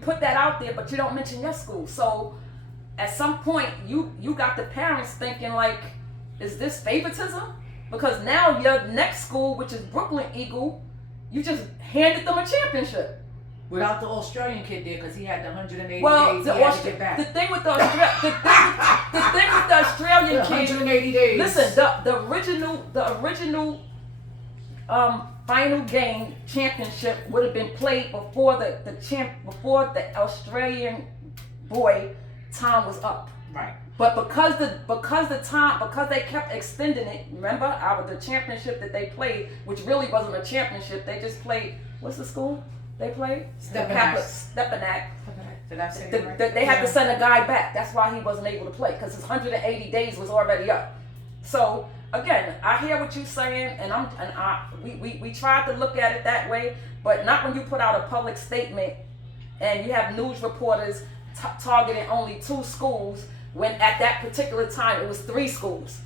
put that out there, but you don't mention your school. So at some point, you got the parents thinking like, is this favoritism? Because now your next school, which is Brooklyn Eagle, you just handed them a championship. Without the Australian kid there, because he had the 180 days he had to get back. The thing with the Australian Yeah, kid, 180 days. listen, the original final game championship would have been played before the Australian boy time was up. Right. But because they kept extending it, remember the championship that they played, which really wasn't a championship, they just played, what's the school they played? Stepinac. Did I say that right? They had to send a guy back. That's why he wasn't able to play, because his 180 days was already up. So again, I hear what you're saying, and we tried to look at it that way, but not when you put out a public statement and you have news reporters targeting only 2 schools when at that particular time it was 3 schools.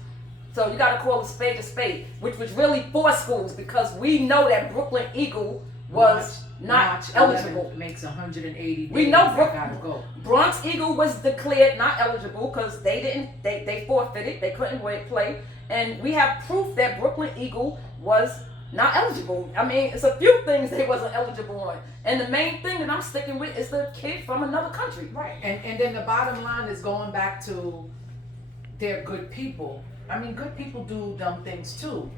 So you got to call a spade, which was really 4 schools, because we know that Brooklyn Eagle was not eligible. Makes 180 days. We know gotta go. Bronx Eagle was declared not eligible because they forfeited. They couldn't play. And we have proof that Brooklyn Eagle was not eligible. I mean, it's a few things they wasn't eligible on. And the main thing that I'm sticking with is the kid from another country. Right. And then the bottom line is going back to they're good people. I mean, good people do dumb things too.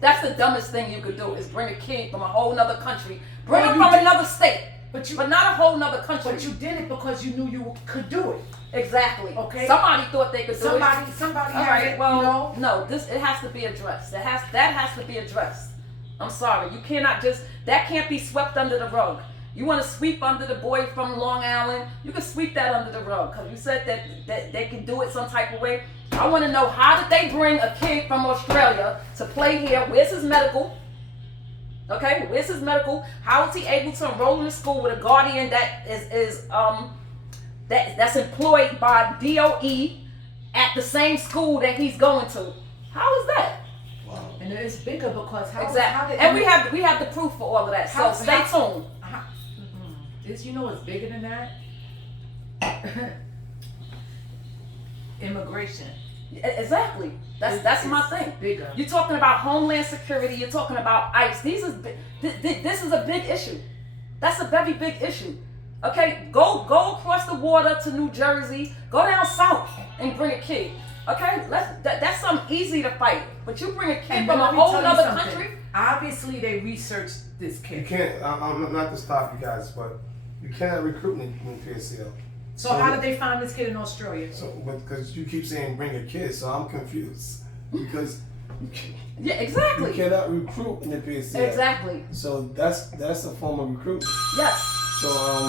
That's the dumbest thing you could do, is bring a kid from a whole nother country. Bring him from another state. But not a whole nother country. But you did it because you knew you could do it. Exactly. Okay. Somebody thought they could do it. Somebody All had right, it, well, no, it has to be addressed. That has to be addressed. I'm sorry. You cannot that can't be swept under the rug. You want to sweep under the boy from Long Island, you can sweep that under the rug, because you said that they can do it some type of way. I want to know, how did they bring a kid from Australia to play here? Where's his medical? Okay, where's his medical? How is he able to enroll in the school with a guardian that that's employed by DOE at the same school that he's going to? How is that? Wow. And it's bigger because how Exactly. did And we have the proof for all of that. So stay tuned. You know what's bigger than that? Immigration. Exactly. That's my thing. Bigger. You're talking about Homeland Security. You're talking about ICE. This is a big issue. That's a very big issue. Okay, go across the water to New Jersey. Go down south and bring a kid. Okay, that's something easy to fight. But you bring a kid And from a let me whole tell you other something. country. Obviously, they researched this You kid. can't. I'm not to stop you guys, but you cannot recruit in PSL. So how did they find this kid in Australia? So, because you keep saying bring a kid, so I'm confused because Yeah, exactly. you cannot recruit in the PSL. Exactly. So that's a form of recruitment. Yes. So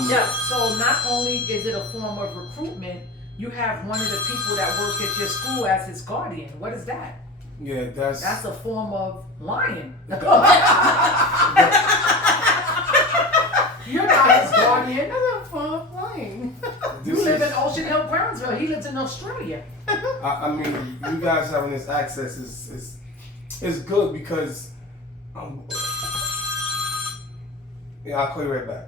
Yeah. So not only is it a form of recruitment, you have one of the people that work at your school as his guardian. What is that? yeah, that's That's a form of lying. You're not his guardian. That's a form of lying. You This live is- in Ocean Hill, Brownsville. He lives in Australia. I mean, you guys having this access is good because yeah, I'll call you right back.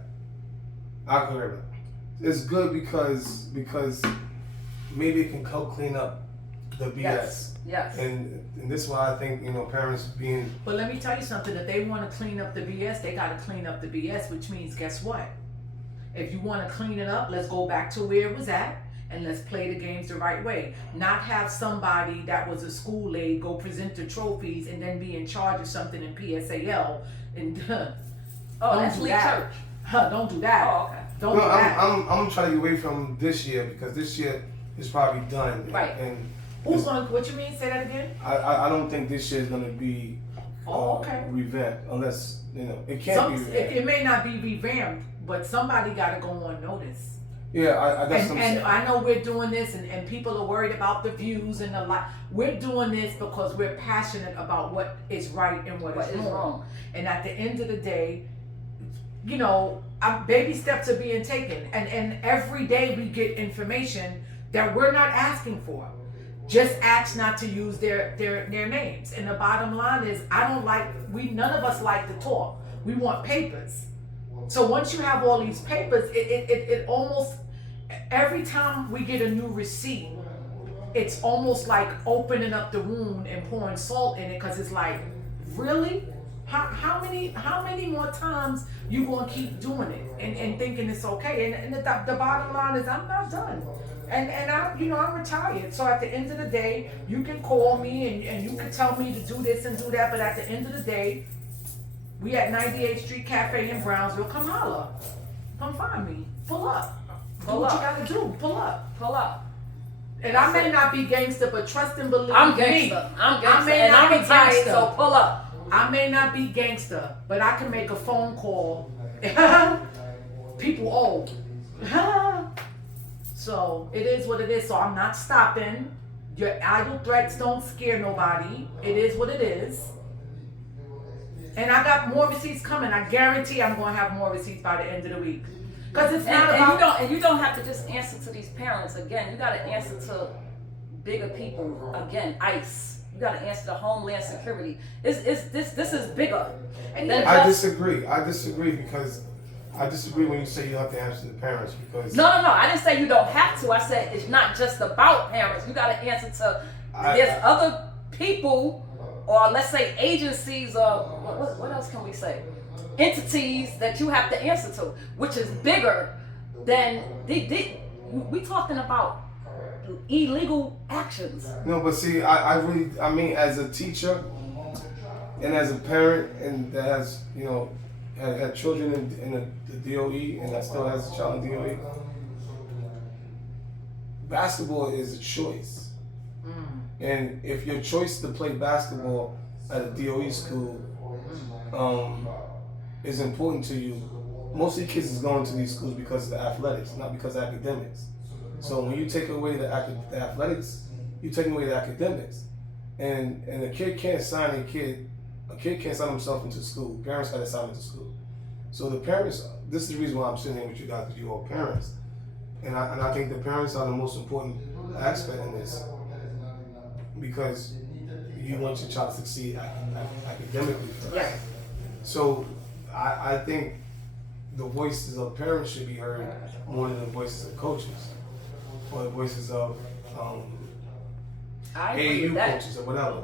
It's good because maybe it can help clean up the BS. Yes. And this is why I think, parents being But let me tell you something. If they want to clean up the BS, they got to clean up the BS, which means, guess what? If you want to clean it up, let's go back to where it was at and let's play the games the right way. Not have somebody that was a school aide go present the trophies and then be in charge of something in PSAL. And Oh, don't that's do Lee that. Church. Don't do that. Oh, okay. Don't no, do that. I'm trying to get away from this year because this year is probably done. Right. And Who's going to, what you mean? Say that again? I don't think this year is going to be Oh, okay. revamped unless it can't be revamped. It may not be revamped, but somebody got to go on notice. Yeah, I that's what I'm And saying. I know we're doing this, and people are worried about the views and the like. We're doing this because we're passionate about what is right and what is wrong. And at the end of the day, baby steps are being taken, and every day we get information that we're not asking for. Just ask not to use their names. And the bottom line is, none of us like to talk. We want papers. So once you have all these papers, it almost, every time we get a new receipt, it's almost like opening up the wound and pouring salt in it, because it's like, really? How many more times you gonna keep doing it and thinking it's okay? And the bottom line is, I'm not done. And I'm retired. So at the end of the day, you can call me and you can tell me to do this and do that. But at the end of the day, we at 98th Street Cafe in Brownsville. Come holler. Come find me. Pull up. Do Pull what up. you gotta do. Pull up. Pull up. And I may not be gangster, but trust and believe I'm me. gangster. I'm I gangster. may And not I'm be retired, gangster. so pull up. I may not be gangster, but I can make a phone call. People old. So it is what it is. So I'm not stopping. Your idle threats don't scare nobody. It is what it is. And I got more receipts coming. I guarantee I'm going to have more receipts by the end of the week. Because it's not about... And you don't have to just answer to these parents. Again, you got to answer to bigger people. Again, ICE. You got to answer to Homeland Security. This is bigger. And than I just- disagree. I disagree when you say you have to answer the parents because No. I didn't say you don't have to. I said it's not just about parents. You got to answer to. There's other people, or let's say agencies, or what else can we say? Entities that you have to answer to, which is bigger than we talking about illegal actions. No, but see, I mean, as a teacher and as a parent, and that has, had children in the DOE, and that still has a child in DOE, basketball is a choice. And if your choice to play basketball at a DOE school is important to you, most of the kids is going to these schools because of the athletics, not because of academics. So when you take away the athletics, you're taking away the academics. And a kid can't sign himself into school. Parents got to sign into school. So the parents, this is the reason why I'm sitting here with you guys, because you are parents. And I think the parents are the most important aspect in this, because you want your child to succeed academically first. Right. So I think the voices of parents should be heard more than the voices of coaches or the voices of I agree with AAU that. coaches or whatever.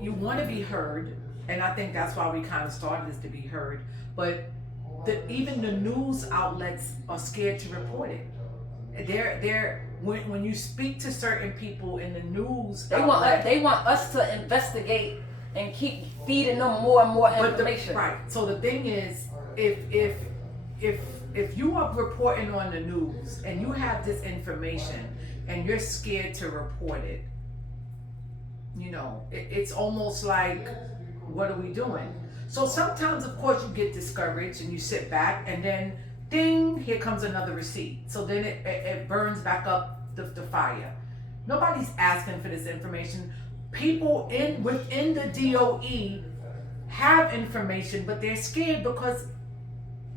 You want to be heard, and I think that's why we kind of started this, to be heard. But even the news outlets are scared to report it. When you speak to certain people in the news, They want us to investigate and keep feeding them more and more information. Right. So the thing is, if you are reporting on the news and you have this information and you're scared to report it, it's almost like, what are we doing? So sometimes, of course, you get discouraged and you sit back and then, ding, here comes another receipt. So then it burns back up the fire. Nobody's asking for this information. People within the DOE have information, but they're scared because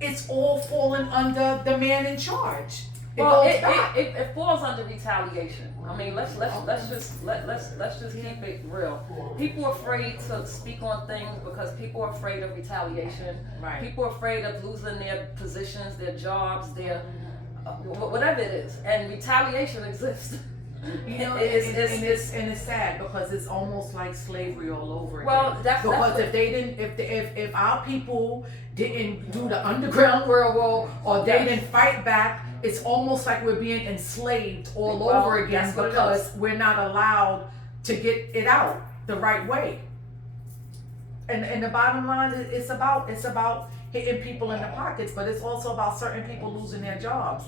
it's all falling under the man in charge. It falls under retaliation. I mean, let's just keep it real. People are afraid to speak on things because people are afraid of retaliation. Right. People are afraid of losing their positions, their jobs, their whatever it is, and retaliation exists. It's sad because it's almost like slavery all over again. Well, if our people didn't do the Underground Railroad or they didn't fight back, it's almost like we're being enslaved all over again because we're not allowed to get it out the right way. And the bottom line is it's about hitting people in the pockets, but it's also about certain people losing their jobs.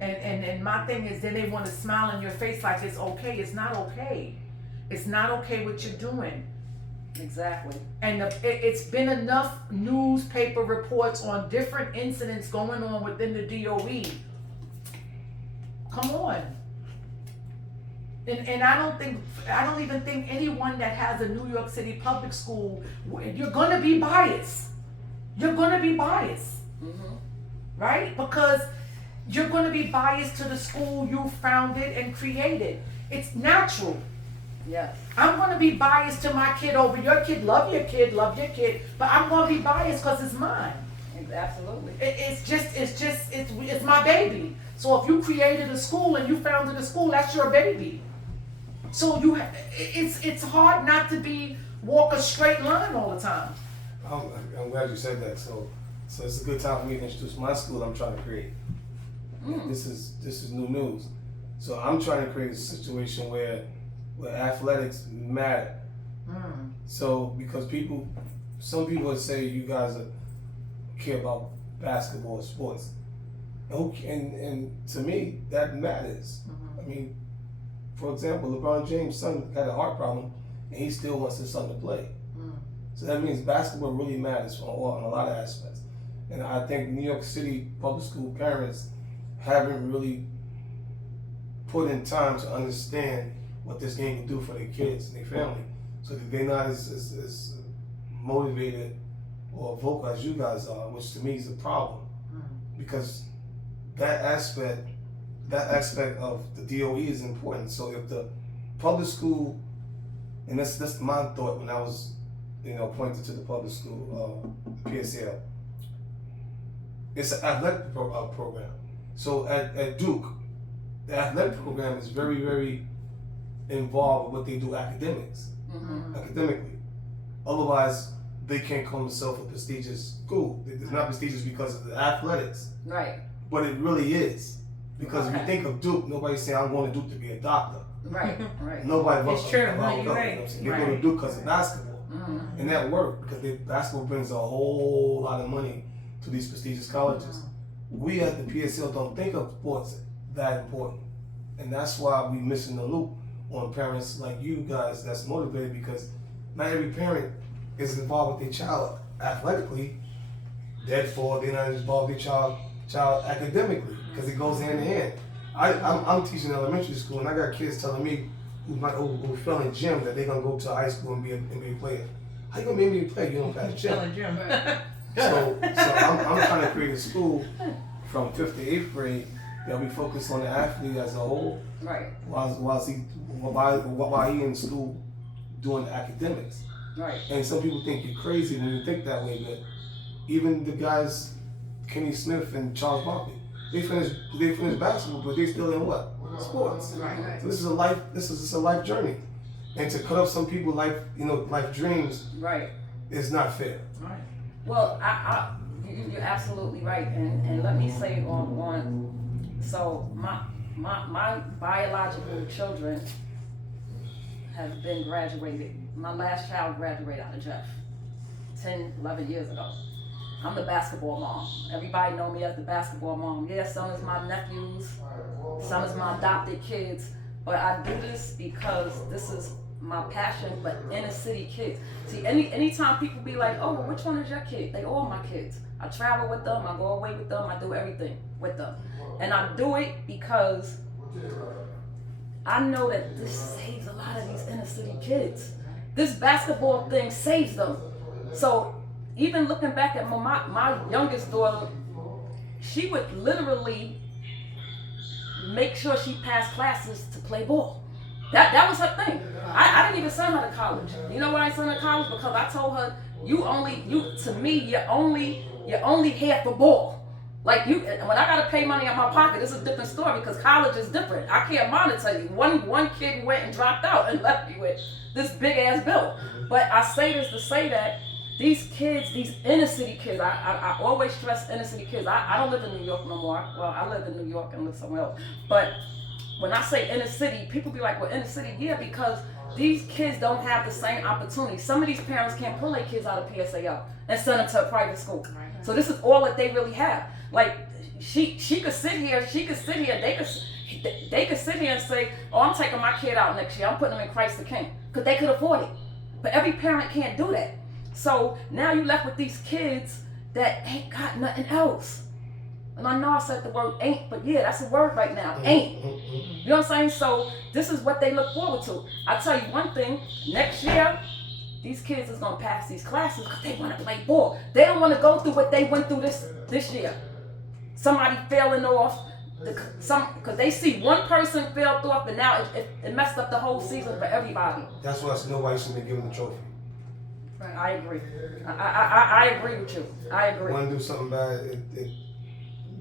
And my thing is, then they want to smile in your face like it's okay. It's not okay. It's not okay what you're doing. Exactly. And it's been enough newspaper reports on different incidents going on within the DOE. Come on. And I don't even think anyone that has a New York City public school, you're gonna be biased. You're gonna be biased, right? Because you're gonna be biased to the school you founded and created. It's natural. Yes. I'm gonna be biased to my kid over your kid. Love your kid, but I'm gonna be biased because it's mine. Absolutely. It's my baby. So if you created a school and you founded a school, that's your baby. So it's hard not to walk a straight line all the time. I'm glad you said that. So it's a good time for me to introduce my school I'm trying to create. This is new news. So I'm trying to create a situation where athletics matter. So because some people would say you guys care about basketball or sports, and to me that matters. I mean, for example, LeBron James' son had a heart problem, and he still wants his son to play. So that means basketball really matters on a lot of aspects. And I think New York City public school parents haven't really put in time to understand what this game can do for their kids and their family. So that they're not as motivated or vocal as you guys are, which to me is a problem. Because that aspect of the DOE is important. So if the public school, and that's my thought when I was appointed to the public school, PSL, it's an athletic program. So at Duke, the athletic program is very, very involved with what they do academically. Otherwise, they can't call themselves a prestigious school. It's not prestigious because of the athletics. Right. But it really is. Because if you think of Duke, nobody's saying, I'm going to Duke to be a doctor. Right. Nobody It's true. You're right. They go to Duke because of basketball. And that worked because basketball brings a whole lot of money to these prestigious colleges. We at the PSL don't think of sports that important. And that's why we missing the loop on parents like you guys that's motivated, because not every parent is involved with their child athletically. Therefore, they're not involved with their child academically, because it goes hand in hand. I'm teaching elementary school, and I got kids telling me who fell in gym that they're gonna go to high school and be an NBA player. How you gonna be an NBA player? You don't pass gym. So I'm trying to create a school from 5th to 8th grade that we focus on the athlete as a whole. Right. While he in school doing academics. Right. And some people think you're crazy when you think that way, but even the guys, Kenny Smith and Charles Barkley, they finished basketball, but they still in what? Sports. Right. So this is a life journey. And to cut off some people's life dreams Right. is not fair. Right. Well, You're absolutely right, and let me say on so my biological children have been graduated. My last child graduated out of Jeff 11 years ago. I'm the basketball mom. Everybody know me as the basketball mom. Yeah, some is my nephews, some is my adopted kids, but I do this because this is my passion, but inner city kids. See, anytime people be like, oh, well, which one is your kid? They all my kids. I travel with them, I go away with them, I do everything with them. And I do it because I know that this saves a lot of these inner city kids. This basketball thing saves them. So even looking back at my youngest daughter, she would literally make sure she passed classes to play ball. That was her thing. I didn't even send her to college. You know why I sent her to college? Because I told her, you're only here for ball. Like when I gotta pay money out of my pocket, it's a different story because college is different. I can't monitor you. One kid went and dropped out and left me with this big ass bill. But I say this to say that these kids, these inner city kids, I always stress inner city kids. I don't live in New York no more. Well, I live in New York and live somewhere else. But when I say inner city, people be like, well, inner city, yeah, because these kids don't have the same opportunity. Some of these parents can't pull their kids out of PSAL and send them to a private school. So this is all that they really have. Like she could sit here, they could sit here and say, oh, I'm taking my kid out next year, I'm putting them in Christ the King, because they could afford it. But every parent can't do that. So now you left with these kids that ain't got nothing else. And I know I said the word ain't, but yeah, that's a word right now, ain't. You know what I'm saying? So this is what they look forward to. I tell you one thing, next year, these kids is gonna pass these classes because they wanna play ball. They don't wanna go through what they went through this year. Somebody failing off, because they see one person failed off and now it messed up the whole season for everybody. That's why nobody should be given the trophy. Right. I agree. I agree with you. I agree. Want to do something bad, it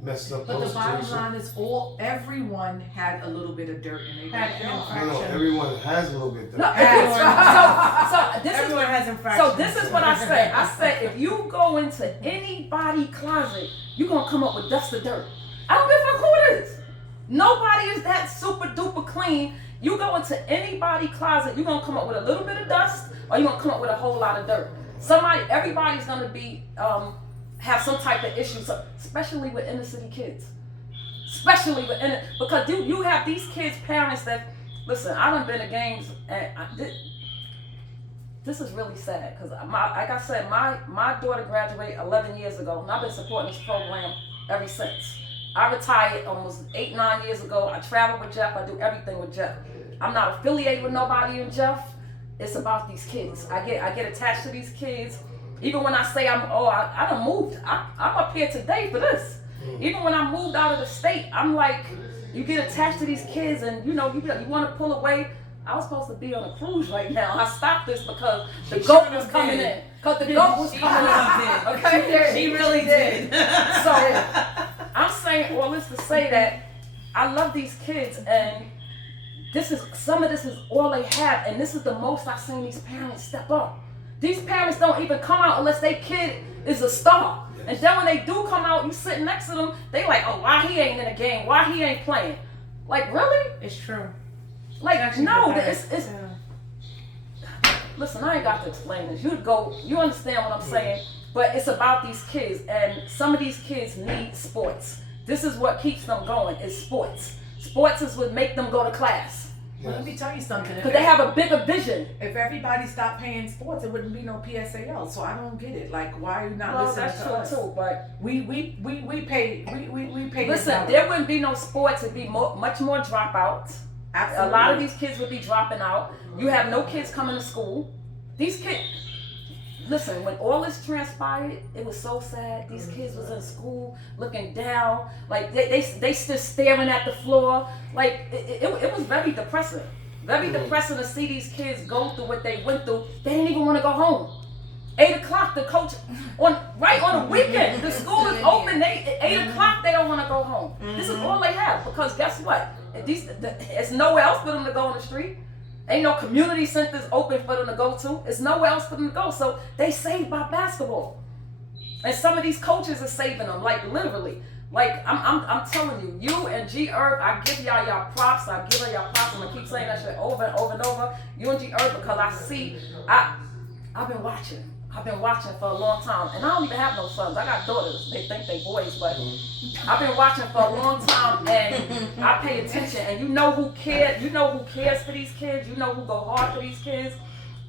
messes up. But the bottom line is everyone had a little bit of dirt in their back. No, everyone has a little bit. No, Everyone has infractions. So this is what I say. I said if you go into anybody's closet, you're gonna come up with dust or dirt. I don't give a fuck who it is. Nobody is that super duper clean. You go into anybody's closet, you're gonna come up with a little bit of dust, or you're gonna come up with a whole lot of dirt. Everybody's gonna be have some type of issue, especially with inner city kids. Because you have these kids' parents that, listen, I done been to games, and this is really sad, because like I said, my daughter graduated 11 years ago, and I've been supporting this program ever since. I retired almost 8-9 years ago. I travel with Jeff, I do everything with Jeff. I'm not affiliated with nobody in Jeff. It's about these kids. I get attached to these kids. Even when I say I done moved. I'm up here today for this. Even when I moved out of the state, I'm like, you get attached to these kids, and you want to pull away. I was supposed to be on a cruise right now. I stopped this because the goat was coming in. Because the goat was coming in. Okay, she really did. So I'm saying all this to say that I love these kids, and some of this is all they have, and this is the most I've seen these parents step up. These parents don't even come out unless their kid is a star. Yes. And then when they do come out, you sitting next to them, they like, oh, why he ain't in the game? Why he ain't playing? Like, really? It's true. Like, no, it's listen, I ain't got to explain this. You understand what I'm saying? But it's about these kids, and some of these kids need sports. This is what keeps them going, is sports. Sports is what make them go to class. Well, let me tell you something. Because they have a bigger vision. If everybody stopped paying sports, it wouldn't be no PSAL. So I don't get it. Like, why are you not listening to us? Well, that's true too, but we pay. Listen, there wouldn't be no sports. It'd be much more dropouts. Absolutely. A lot of these kids would be dropping out. You have no kids coming to school. These kids. Listen, when all this transpired, it was so sad. These kids was in school looking down, like they just staring at the floor. Like it was very depressing. Very depressing to see these kids go through what they went through. They didn't even want to go home. 8 o'clock, the coach on the weekend, the school is open. 8 o'clock, they don't want to go home. This is all they have, because guess what? There's nowhere else for them to go on the street. Ain't no community centers open for them to go to. There's nowhere else for them to go. So they saved by basketball. And some of these coaches are saving them, like literally. Like I'm telling you, you and G Herb, I give y'all props. I give y'all props. I'm gonna keep saying that shit over and over and over. You and G Herb, because I've been watching. I've been watching for a long time, and I don't even have no sons. I got daughters. They think they boys, but I've been watching for a long time, and I pay attention. And you know who cares. You know who cares for these kids. You know who go hard for these kids,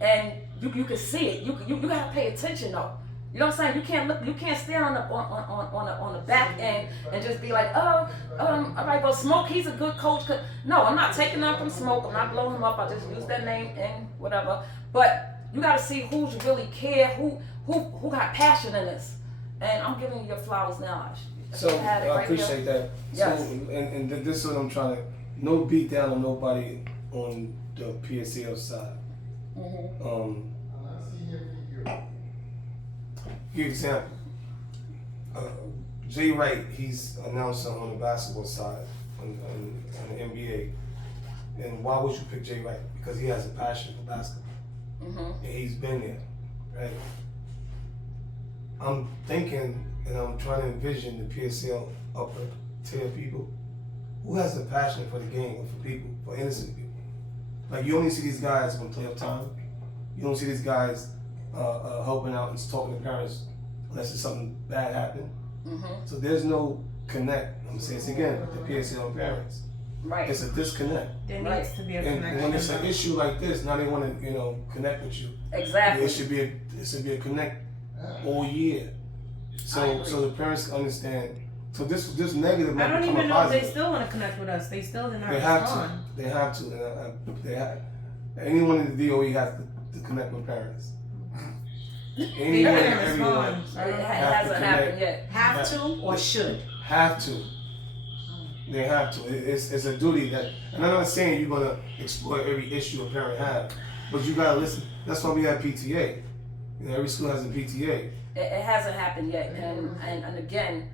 and you can see it. You gotta pay attention though. You know what I'm saying? You can't stand on the back end and just be like, all right, well, Smoke, he's a good coach. No, I'm not taking up from Smoke. I'm not blowing him up. I just use that name and whatever. But you got to see who's really care, who got passion in this. And I'm giving you your flowers now. So I appreciate that. Yes. So, and this is what I'm trying to, no beat down on nobody on the PSL side. Mm-hmm. Give example. Jay Wright, he's announcer on the basketball side on the NBA. And why would you pick Jay Wright? Because he has a passion for basketball. Mm-hmm. And he's been there, right? I'm thinking and I'm trying to envision the PSL upper tier people who has a passion for the game or for people, for innocent people. Like you only see these guys when playoff time. You don't see these guys helping out and talking to parents unless it's something bad happened. Mm-hmm. So there's no connect. I'm gonna say this again with the PSL and parents. Right. It's a disconnect. There Right. needs to be a And connection. when it's an issue like this, now they want to connect with you. Exactly. It should be a connect all year. So the parents understand. So this negative I might don't become even a know if positive. they still want to connect with us. They still did not They have respond. to. They have to. And they have. Anyone in the DOE has to connect with parents. They Anyone didn't and everyone respond. It have to hasn't happened connect. yet. Have to or should? Have to. They have to. It's a duty that, and I'm not saying you're gonna explore every issue a parent have, but you gotta listen. That's why we have PTA. You know, every school has a PTA. It hasn't happened yet, and again,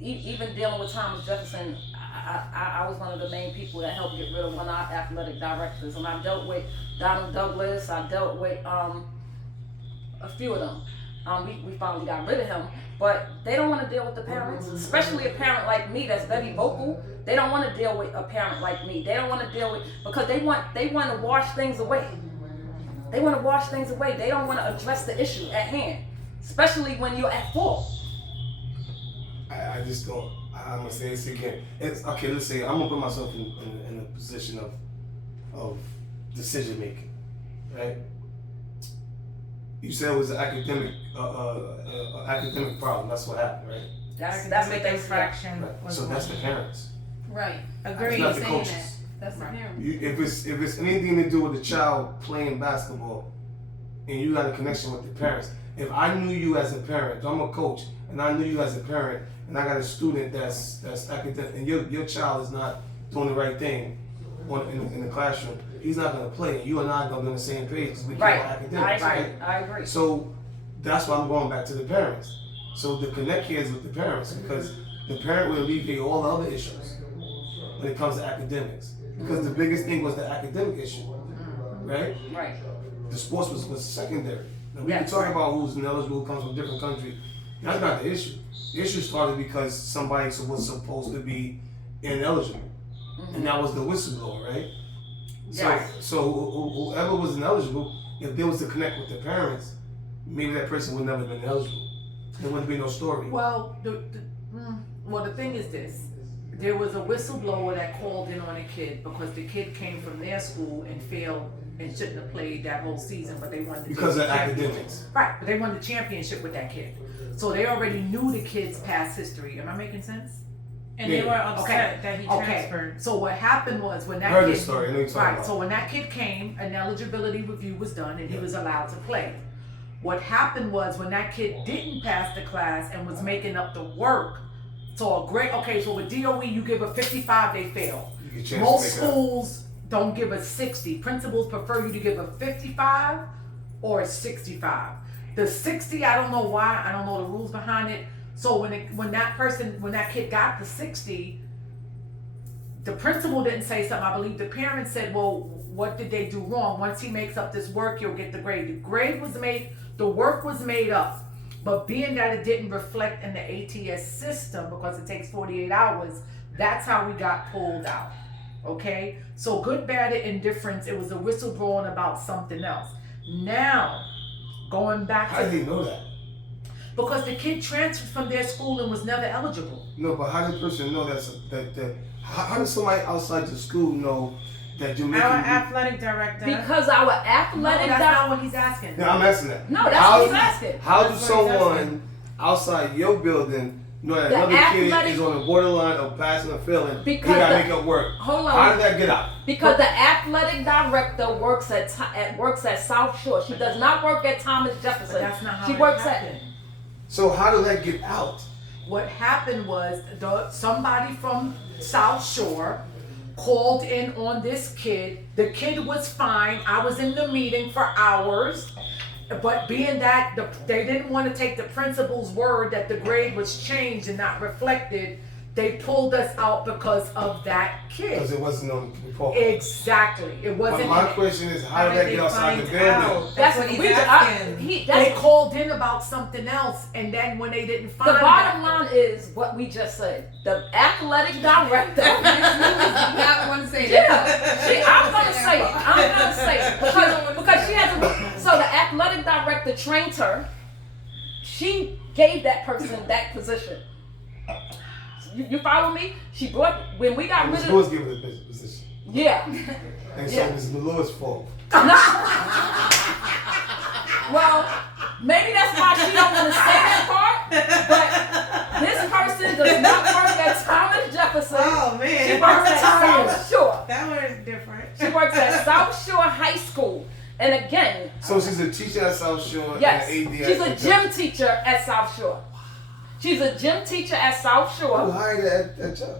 even dealing with Thomas Jefferson, I was one of the main people that helped get rid of one of our athletic directors, and I dealt with Donald Douglas. I dealt with a few of them. We finally got rid of him, but they don't want to deal with the parents, especially a parent like me that's very vocal. They don't want to deal with a parent like me. They don't want to deal with, because they want to wash things away. They want to wash things away. They don't want to address the issue at hand, especially when you're at fault. I just don't. I'm gonna say this again. It's okay. Let's say I'm gonna put myself in a position of decision making, right? You said it was an academic problem. That's what happened, right? That's what they infraction. Right. was So one. that's the parents. Right. Agreed. It's not the Saying coaches. that. That's the parent. If it's anything to do with the child playing basketball, and you got a connection with the parents. If I knew you as a parent, I'm a coach, and I knew you as a parent, and I got a student that's academic, and your child is not doing the right thing in the classroom, he's not going to play. You and I are going to be on the same page because we care Right. about academics, right? I agree. So that's why I'm going back to the parents. So the connect here is with the parents, because the parent will alleviate all the other issues when it comes to academics. Because the biggest thing was the academic issue, right? Right. The sports was secondary. Now, we Yes, can talk right. about who's ineligible, who comes from a different country. That's not the issue. The issue started because somebody was supposed to be ineligible. And that was the whistleblower, right? Yes. So whoever was ineligible, if there was to connect with the parents, maybe that person would never have been eligible. There wouldn't be no story. Well, the thing is this. There was a whistleblower that called in on a kid because the kid came from their school and failed and shouldn't have played that whole season, but they wanted to Because take of the championship. academics. Right, but they won the championship with that kid. So they already knew the kid's past history. Am I making sense? And they Yeah. were upset that he Okay. transferred. So what happened was when that I heard kid, this story. I know you're talking right. about. So when that kid came, an eligibility review was done, and he was allowed to play. What happened was when that kid didn't pass the class and was making up the work. So so with DOE you give a 55, they fail. You get a chance Most to make it up. schools don't give a 60. Principals prefer you to give a 55 or a 65. The 60, I don't know why. I don't know the rules behind it. So when that kid got the 60, the principal didn't say something. I believe the parents said, well, what did they do wrong? Once he makes up this work, you'll get the grade. The work was made up. But being that it didn't reflect in the ATS system because it takes 48 hours, that's how we got pulled out. Okay? So good, bad, or indifference, it was a whistle blowing about something else. Now, going back How to... did they know that? Because the kid transferred from their school and was never eligible. No, but how did the person know how does somebody outside the school know that you're making... Our athletic director. Because our No, athletic that's not what he's asking. No, I'm asking that. No, that's what he's asking. How does That's what he's someone outside your building know that The another kid athletic- is on the borderline of passing or failing? Because you gotta the- make it work. Hold on. How did that get out? Because the athletic director works at South Shore. She does not work at Thomas Jefferson. But that's not how she it works happened. So how did that get out? What happened was somebody from South Shore called in on this kid. The kid was fine. I was in the meeting for hours. But being that they didn't want to take the principal's word that the grade was changed and not reflected, they pulled us out because of that Because kid. it wasn't on the report. Exactly. It But wasn't. my question is, how did that get outside the building? That's what he's asking. They called in about something else, and then when they didn't find The bottom that, line is what we just said. The athletic director. Not want to say Yeah, that. I'm gonna say it. I'm gonna say it because she has a. So the athletic director trained her. She gave that person that position. You follow me? She brought when we got rid Ms. of. Lewis gave it the position. Yeah. And so Yeah. Ms. Lewis' fault. Well, maybe that's why she don't want to say that part. But this person does not work at Thomas Jefferson. Oh man. She works at South Shore. That one is different. She works at South Shore High School. And again, So she's a teacher at South Shore yes, and an AD she's at a gym teacher at South Shore. She's a gym teacher at South Who Shore. hired her at that job?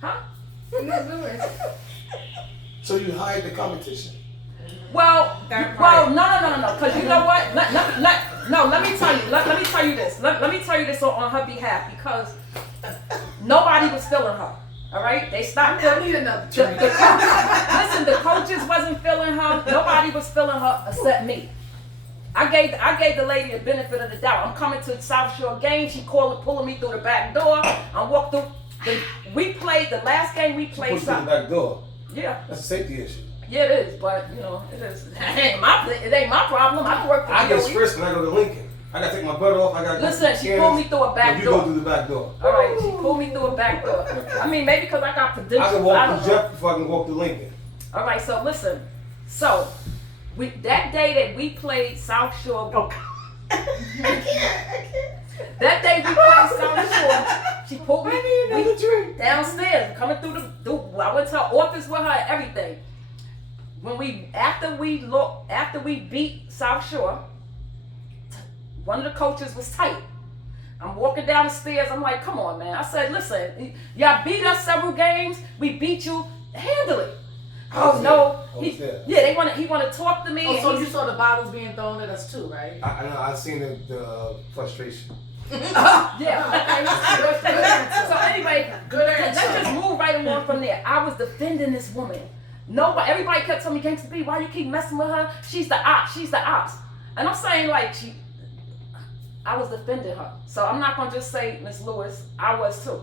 Huh? Ms. Lewis. So you hired the competition. Well, That well, part. no. Because you know what? Let me tell you. Let me tell you this. Let me tell you this on her behalf because nobody was feeling her. All right, they stopped. I need another The drink. listen, the coaches wasn't feeling her. Nobody was feeling her except me. I gave the lady the benefit of the doubt. I'm coming to the South Shore game. She pulling me through the back door. I walked through. We played the last game. We played Pushed through the South. back door. Yeah, That's a safety issue. yeah, it is. But you know, it is. It ain't my problem. I can work for I get DOE. stressed when I go to Lincoln. I gotta take my butt off. I gotta Listen, she pulled me through a back You go door. through the back door. All right, she pulled me through a back door. I mean, maybe because I got I credentials. can I walk don't through know. Jeff before I can walk to Lincoln. All right, so listen. So, that day that we played South Shore, that day we played South Shore, she pulled me downstairs, coming through I went to her office with her and everything. After we beat South Shore, one of the coaches was tight. I'm walking down the stairs. I'm like, come on, man. I said, listen, y'all beat us several games. We beat you. Handle it. Oh no. He want to talk to me. Oh, and so he's- you saw the bottles being thrown at us too, right? I know. I seen the frustration. Yeah. Okay. So anyway, Good let's answer. just move right along from there. I was defending this woman. Everybody kept telling me, Gangsta B, why you keep messing with her? She's the ops. She's the ops. And I'm saying like I was defending her. So I'm not gonna just say Miss Lewis. I was too.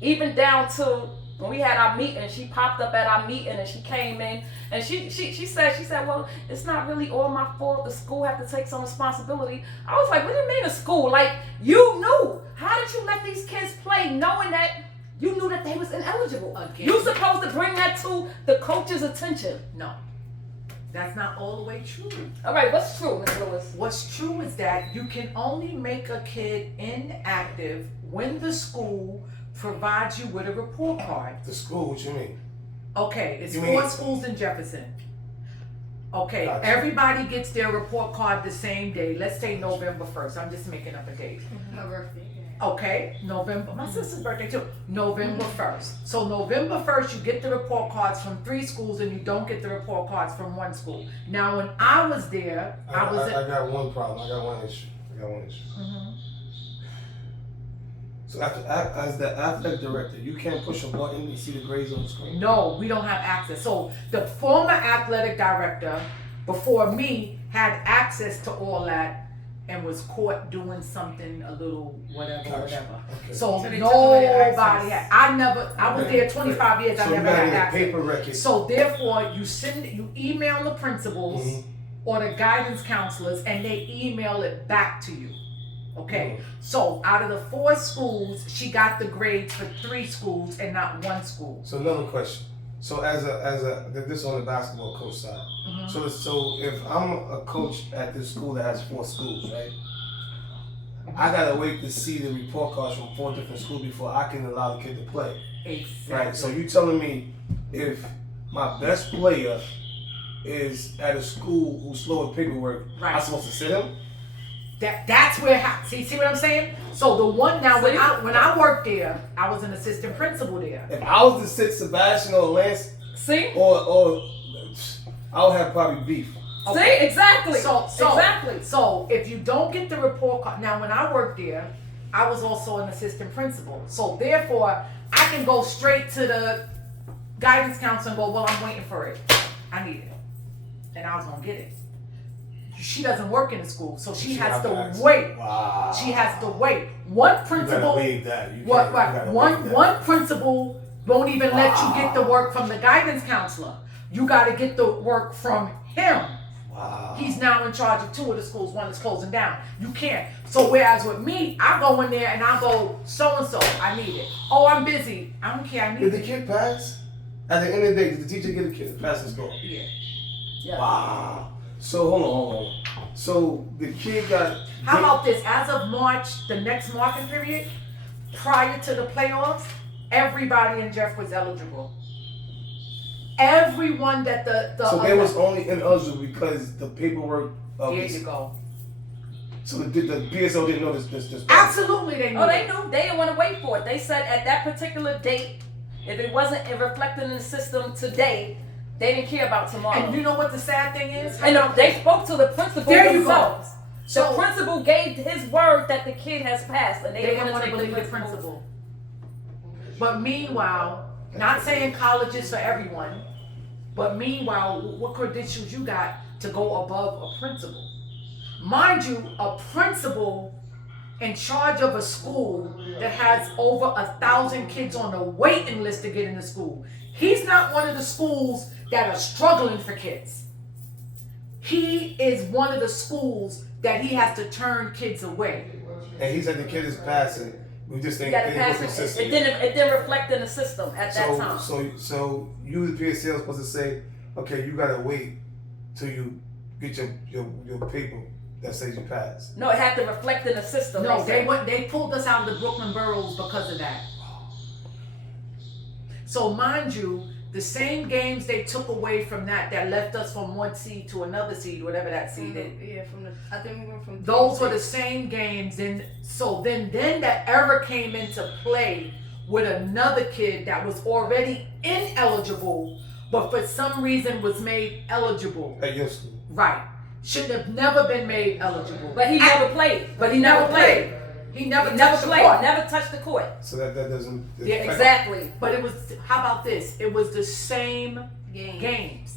Even down to when we had our meeting, she popped up at our meeting and she came in and she said, well, it's not really all my fault. The school have to take some responsibility. I was like, what do you mean the school? Like, you knew. How did you let these kids play knowing that you knew that they was ineligible? Again. You supposed to bring that to the coach's attention. No, that's not all the way true. All right, what's true, Miss Lewis? What's true is that you can only make a kid inactive when the school provides you with a report card. The school, what you mean? Okay, it's You 4 mean- schools in Jefferson. Okay, Gotcha. everybody gets their report card the same day. Let's say November 1st. I'm just making up a date. Her birthday. Okay, November, my sister's birthday too. November 1st. So November 1st, you get the report cards from 3 schools and you don't get the report cards from 1 school. Now, when I was there, I was I got one problem. I got one issue. Mhm. So as the athletic director, you can't push a button and see the grades on the screen. No, we don't have access. So the former athletic director before me had access to all that. and was caught doing something a little whatever, Gotcha. whatever. Okay. So So they took away the nobody access. I was there 25 years, I So never you gotta had get a access. paper record. So therefore, you email the principals Mhm. or the guidance counselors, and they email it back to you. Okay. Mhm. So out of the 4 schools, she got the grades for 3 schools and not 1 school. So another question. So as a this is on the basketball coach side. Mhm. So if I'm a coach at this school that has 4 schools, right? I gotta wait to see the report cards from 4 different schools before I can allow the kid to play. Exactly. Right. So you telling me if my best player is at a school who's slow with paperwork, Right. I'm supposed to sit him? That's where see what I'm saying? So the one now when I worked there, I was an assistant principal there. If I was to sit Sebastian or Lance See? or I would have probably beef. See? Exactly. So exactly. So if you don't get the report card, now when I worked there, I was also an assistant principal. So therefore, I can go straight to the guidance counselor and go, well, I'm waiting for it. I need it, and I was gonna get it. She doesn't work in the school, so she has have to access. wait. Wow. She has to wait. One You gotta principal. waive that. You What? can't- you Right. gotta waive that. One principal won't even let you get the work from the guidance counselor. You got to get the work from him. Wow. He's now in charge of 2 of the schools. One is closing down. You can't. So whereas with me, I go in there and I go, so and so, I need it. Oh, I'm busy. I don't care. I need Did the it. kid pass? At the end of the day, did the teacher get a kid to pass the score? Yeah. Yeah. Wow. So hold on. So the kid got. How about this? As of March, the next marking period, prior to the playoffs, everybody in Jeff was eligible. Everyone that the So they was only ineligible because the paperwork of there this. you go. So the PSO didn't know this. Absolutely, they knew. Oh, they it. knew. They didn't want to wait for it. They said at that particular date, if it wasn't reflected in the system today, they didn't care about tomorrow. And you know what the sad thing is? And they spoke to the principal There you go. themselves. So The principal gave his word that the kid has passed, and they they didn't didn't want want to to take believe the the principal. principal. But meanwhile, not saying college is for everyone, but meanwhile, what credentials you got to go above a principal? Mind you, a principal in charge of a school that has over 1,000 kids on the waiting list to get into school. He's not one of the schools that are struggling for kids. He is one of the schools that he has to turn kids away. And he said the kid is passing. We just think Yeah, the it was passing. consistent. It didn't reflect in the system at that time. So you the PSL supposed to say, okay, you gotta wait till you get your paper that says you passed. No, it had to reflect in the system. No, said. they pulled us out of the Brooklyn boroughs because of that. So mind you, the same games they took away from that left us from one seed to another seed, whatever that seed is. Yeah, I think we went from. Those were the same games, and so then that error came into play with another kid that was already ineligible, but for some reason was made eligible. At your school. Right. Should have never been made eligible. But he never played. But he never played. He never touched the played. court. Never touched the court. So that doesn't. Yeah, Exactly. But it was, how about this? It was the same games.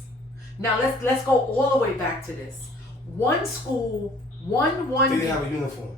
Now let's go all the way back to this. One school, one. Did they have a uniform?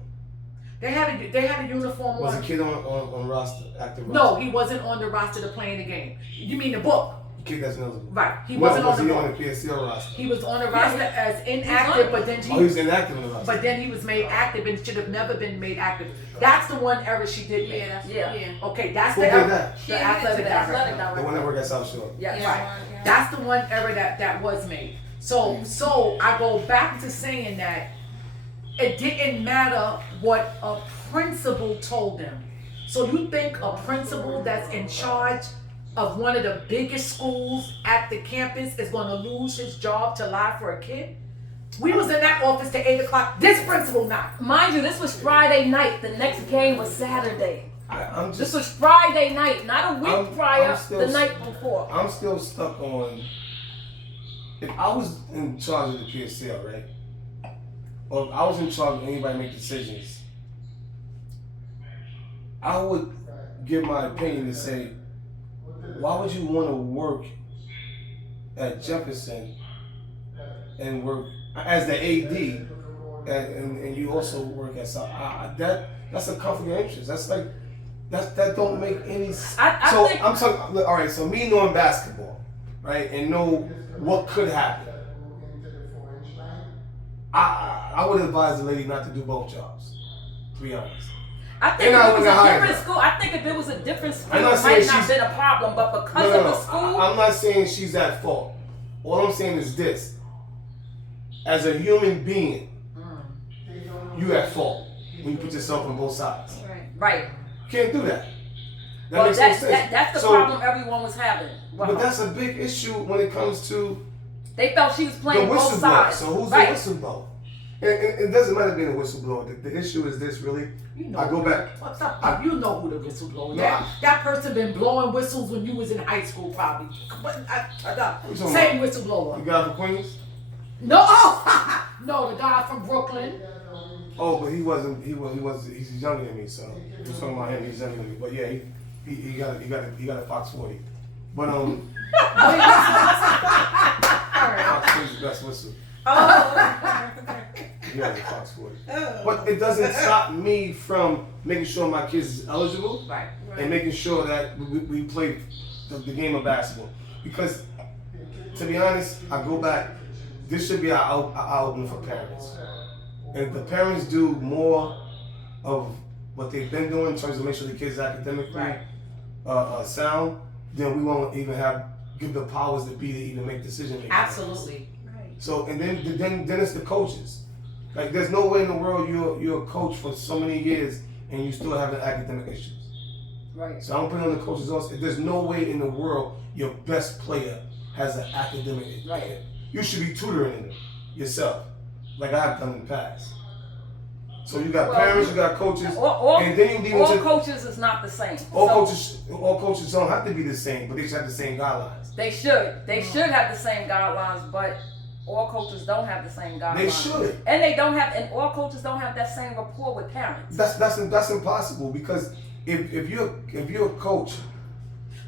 They had a uniform Was on. a kid on roster, active No, roster? he wasn't on the roster to play in the game. You mean the book? Kid that's eligible. Right. He No, wasn't was on he the on book. the PSL roster? He was on the roster as on inactive, it. but then Oh, he was inactive in the roster. but then he was made active and should have never been made active. That's the one error she did make. Yeah. Okay, that's Who the did error. that? The athletic The director. athletic The one that director. worked at South Shore. Yeah. Right. That's the one error that was made. So I go back to saying that it didn't matter what a principal told them. So you think a principal that's in charge of one of the biggest schools at the campus is going to lose his job to lie for a kid? We was in that office till 8 o'clock. This principal not. Mind you, this was Friday night. The next game was Saturday. I'm This just. was Friday night, not a week I'm prior, still- the night before. I'm still stuck on. If I was in charge of the PSL, right, or if I was in charge of anybody make decisions, I would give my opinion and say, why would you want to work at Jefferson and work as the AD and you also work at South. That's a conflict of interest. That's like that don't make any sense. So I'm talking. All right. So me knowing basketball, right, and know what could happen. I would advise the lady not to do both jobs. To be honest. I think if it was a different school, I think if it was a different school, it might not have been a problem. But because of the school, I'm not saying she's at fault. All I'm saying is this: as a human being, you at fault when you put yourself on both sides. right. You can't do that. That Well, makes no sense. that's the problem everyone was having. Well, But that's a big issue when it comes to they felt she was the playing both whistleblower. sides. So who's right. the whistleblower? It doesn't matter being a whistleblower. The issue is this, really. You know, I go back. You know who the whistleblower is. No, That person been blowing whistles when you was in high school, probably. talking Same whistleblower. The guy from Queens? No, no, the guy from Brooklyn. Oh, but he wasn't. He's younger than me, so we're talking about him. He's younger than me. But yeah, he got a Fox 40. But Fox 40 is the best whistle. He has a Fox 40. But it doesn't stop me from making sure my kids is eligible, Right. and making sure that we play the game of basketball. Because to be honest, I go back. This should be our opening for parents. And if the parents do more of what they've been doing in terms of making sure the kids are academically sound, then we won't even give the powers that be to even make decision making. Absolutely. So and then it's the coaches. Like there's no way in the world you're a coach for so many years and you still have the academic issues. Right. So I'm putting on the coaches also. There's no way in the world your best player has an academic issue. Right. You should be tutoring them yourself, like I have done in the past. So you got parents, you got coaches, and then you all coaches is not the same. All coaches don't have to be the same, but they should have the same guidelines. They should have the same guidelines, but all coaches don't have the same guidelines. They should. And all coaches don't have that same rapport with parents. That's impossible, because if you're a coach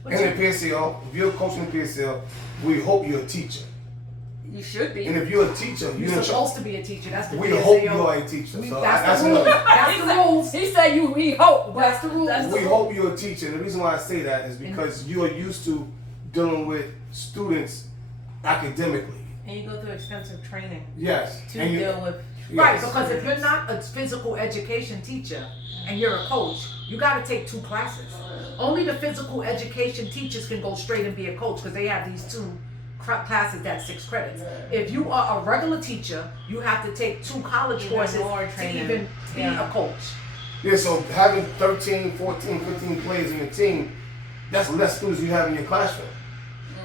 in the PSL, if you're a coach in the PSL, we hope you're a teacher. You should be. And if you're a teacher, You're supposed to be a teacher. That's the we PSAO. hope you are a teacher. So That's the rules. That's the rules. He said we hope. That's the rules. We hope you're a teacher. And the reason why I say that is because you are used to dealing with students academically. And you go through extensive training Yes. to deal with. Right, Yes. because if you're not a physical education teacher and you're a coach, you got to take 2 classes. Only the physical education teachers can go straight and be a coach because they have these 2 classes that's 6 credits. If you are a regular teacher, you have to take 2 college Even courses more to training. even be a coach. Yeah, so having 13, 14, 15 players in your team, that's less students you have in your classroom.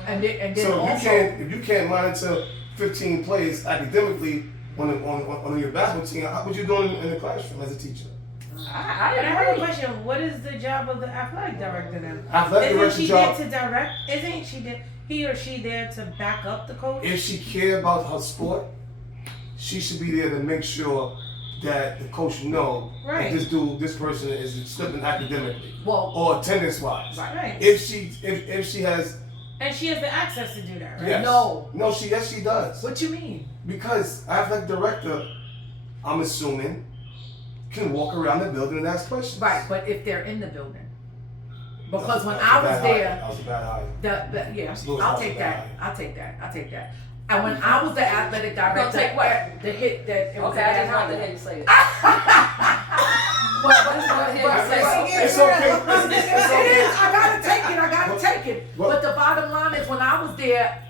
And then So also, if you can't monitor 15 players academically on your basketball team, how would you doing in the classroom as a teacher? But I have a question. What is the job of the athletic director then? Athletic Isn't director she job. there to direct? Isn't she there? He or she there to back up the coach? If she care about her sport, she should be there to make sure that the coach know Right. that this person is slipping academically well, or attendance wise. Right. If she has And she has the access to do that, right? yes. No. Yes she does. what you mean? Because athletic director, I'm assuming, can walk around the building and ask questions. Right, but if they're in the building. Because when That I was a was bad there, hire. That was a bad hire. I'll take that. I'll take that. And when I was the athletic director, take what? the hit that it was Okay, a I bad didn't want to hire. hear you say it. It's okay. It's okay. I gotta take it. But the bottom line is, when I was there,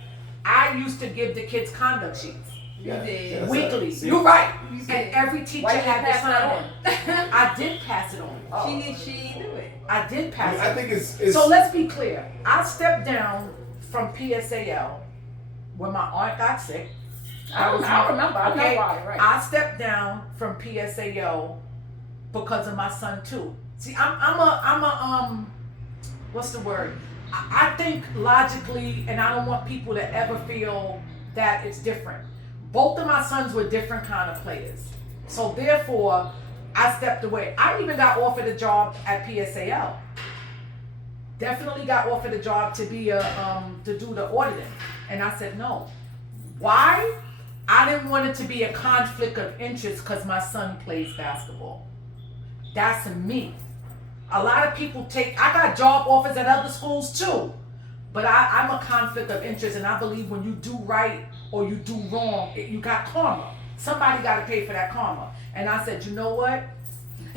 I used to give the kids conduct sheets Yeah. weekly. See? You're right. You And did. every teacher Why you had to pass that sign it. I did pass it on. She do it. I did I pass mean, it. I think it's So let's be clear. I stepped down from PSAL when my aunt got sick. I remember. I know why. Right. I stepped down from PSAL because of my son too. See, I'm a what's the word? I think logically, and I don't want people to ever feel that it's different. Both of my sons were different kind of players. So therefore, I stepped away. I even got offered a job at PSAL. Definitely got offered a job to be to do the auditing. And I said no. Why? I didn't want it to be a conflict of interest because my son plays basketball. That's me. A lot of people I got job offers at other schools too. But I'm a conflict of interest, and I believe when you do right or you do wrong, you got karma. Somebody got to pay for that karma. And I said, you know what?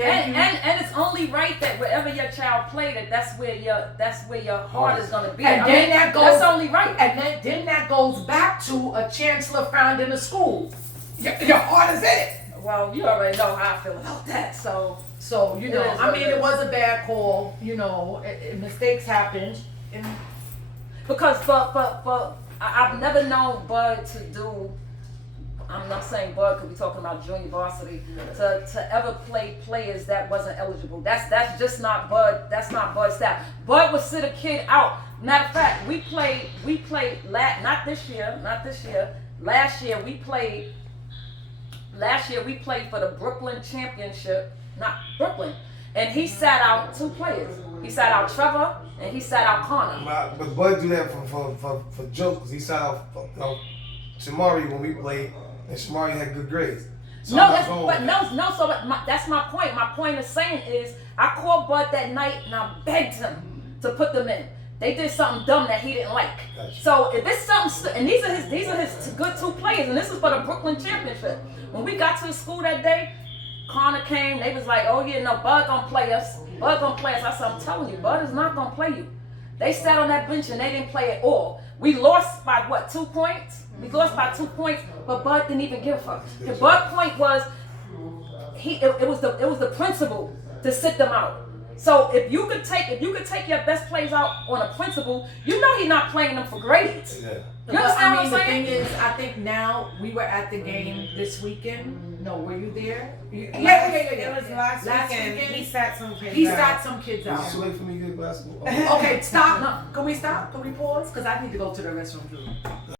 And it's only right that wherever your child played, that's where your heart is gonna be. And then that goes. That's only right. And then that goes back to a chancellor found in a school. Your heart is in it. Well, you already know how I feel about that. So you know, I mean, it was a bad call. You know, mistakes happen. And because I've never known Bud to do. I'm not saying Bud because we're talking about junior varsity to ever play players that wasn't eligible. That's just not Bud. That's not Bud's style. Bud would sit a kid out. Matter of fact, we played not this year. Last year we played for the Brooklyn championship. Not Brooklyn. And he sat out 2 players. He sat out Trevor and he sat out Connor. But Bud do that for jokes because he sat out Shamari when we played, and Shamari had good grades. So that's my point. My point of saying is I called Bud that night and I begged him to put them in. They did something dumb that he didn't like. Gotcha. So if it's something, and these are his good 2 players, and this is for the Brooklyn championship. When we got to the school that day, Connor came. They was like, "Oh yeah, no, Bud gonna play us. Bud gonna play us." I said, "I'm telling you, Bud is not gonna play you." They sat on that bench and they didn't play at all. We lost by 2 points? We lost by 2 points, but Bud didn't even give a fuck. The Bud point was it was the principle to sit them out. So if you could take your best players out on a principle, you know he's not playing them for grades. Yeah. You understand what I'm the saying? thing is, I think now we were at the game this weekend. No, were you there? It was last weekend. He sat some kids He out. sat some kids out. Is it too late for me to get basketball? Okay, stop. No, can we stop? Can we pause? Because I need to go to the restroom too.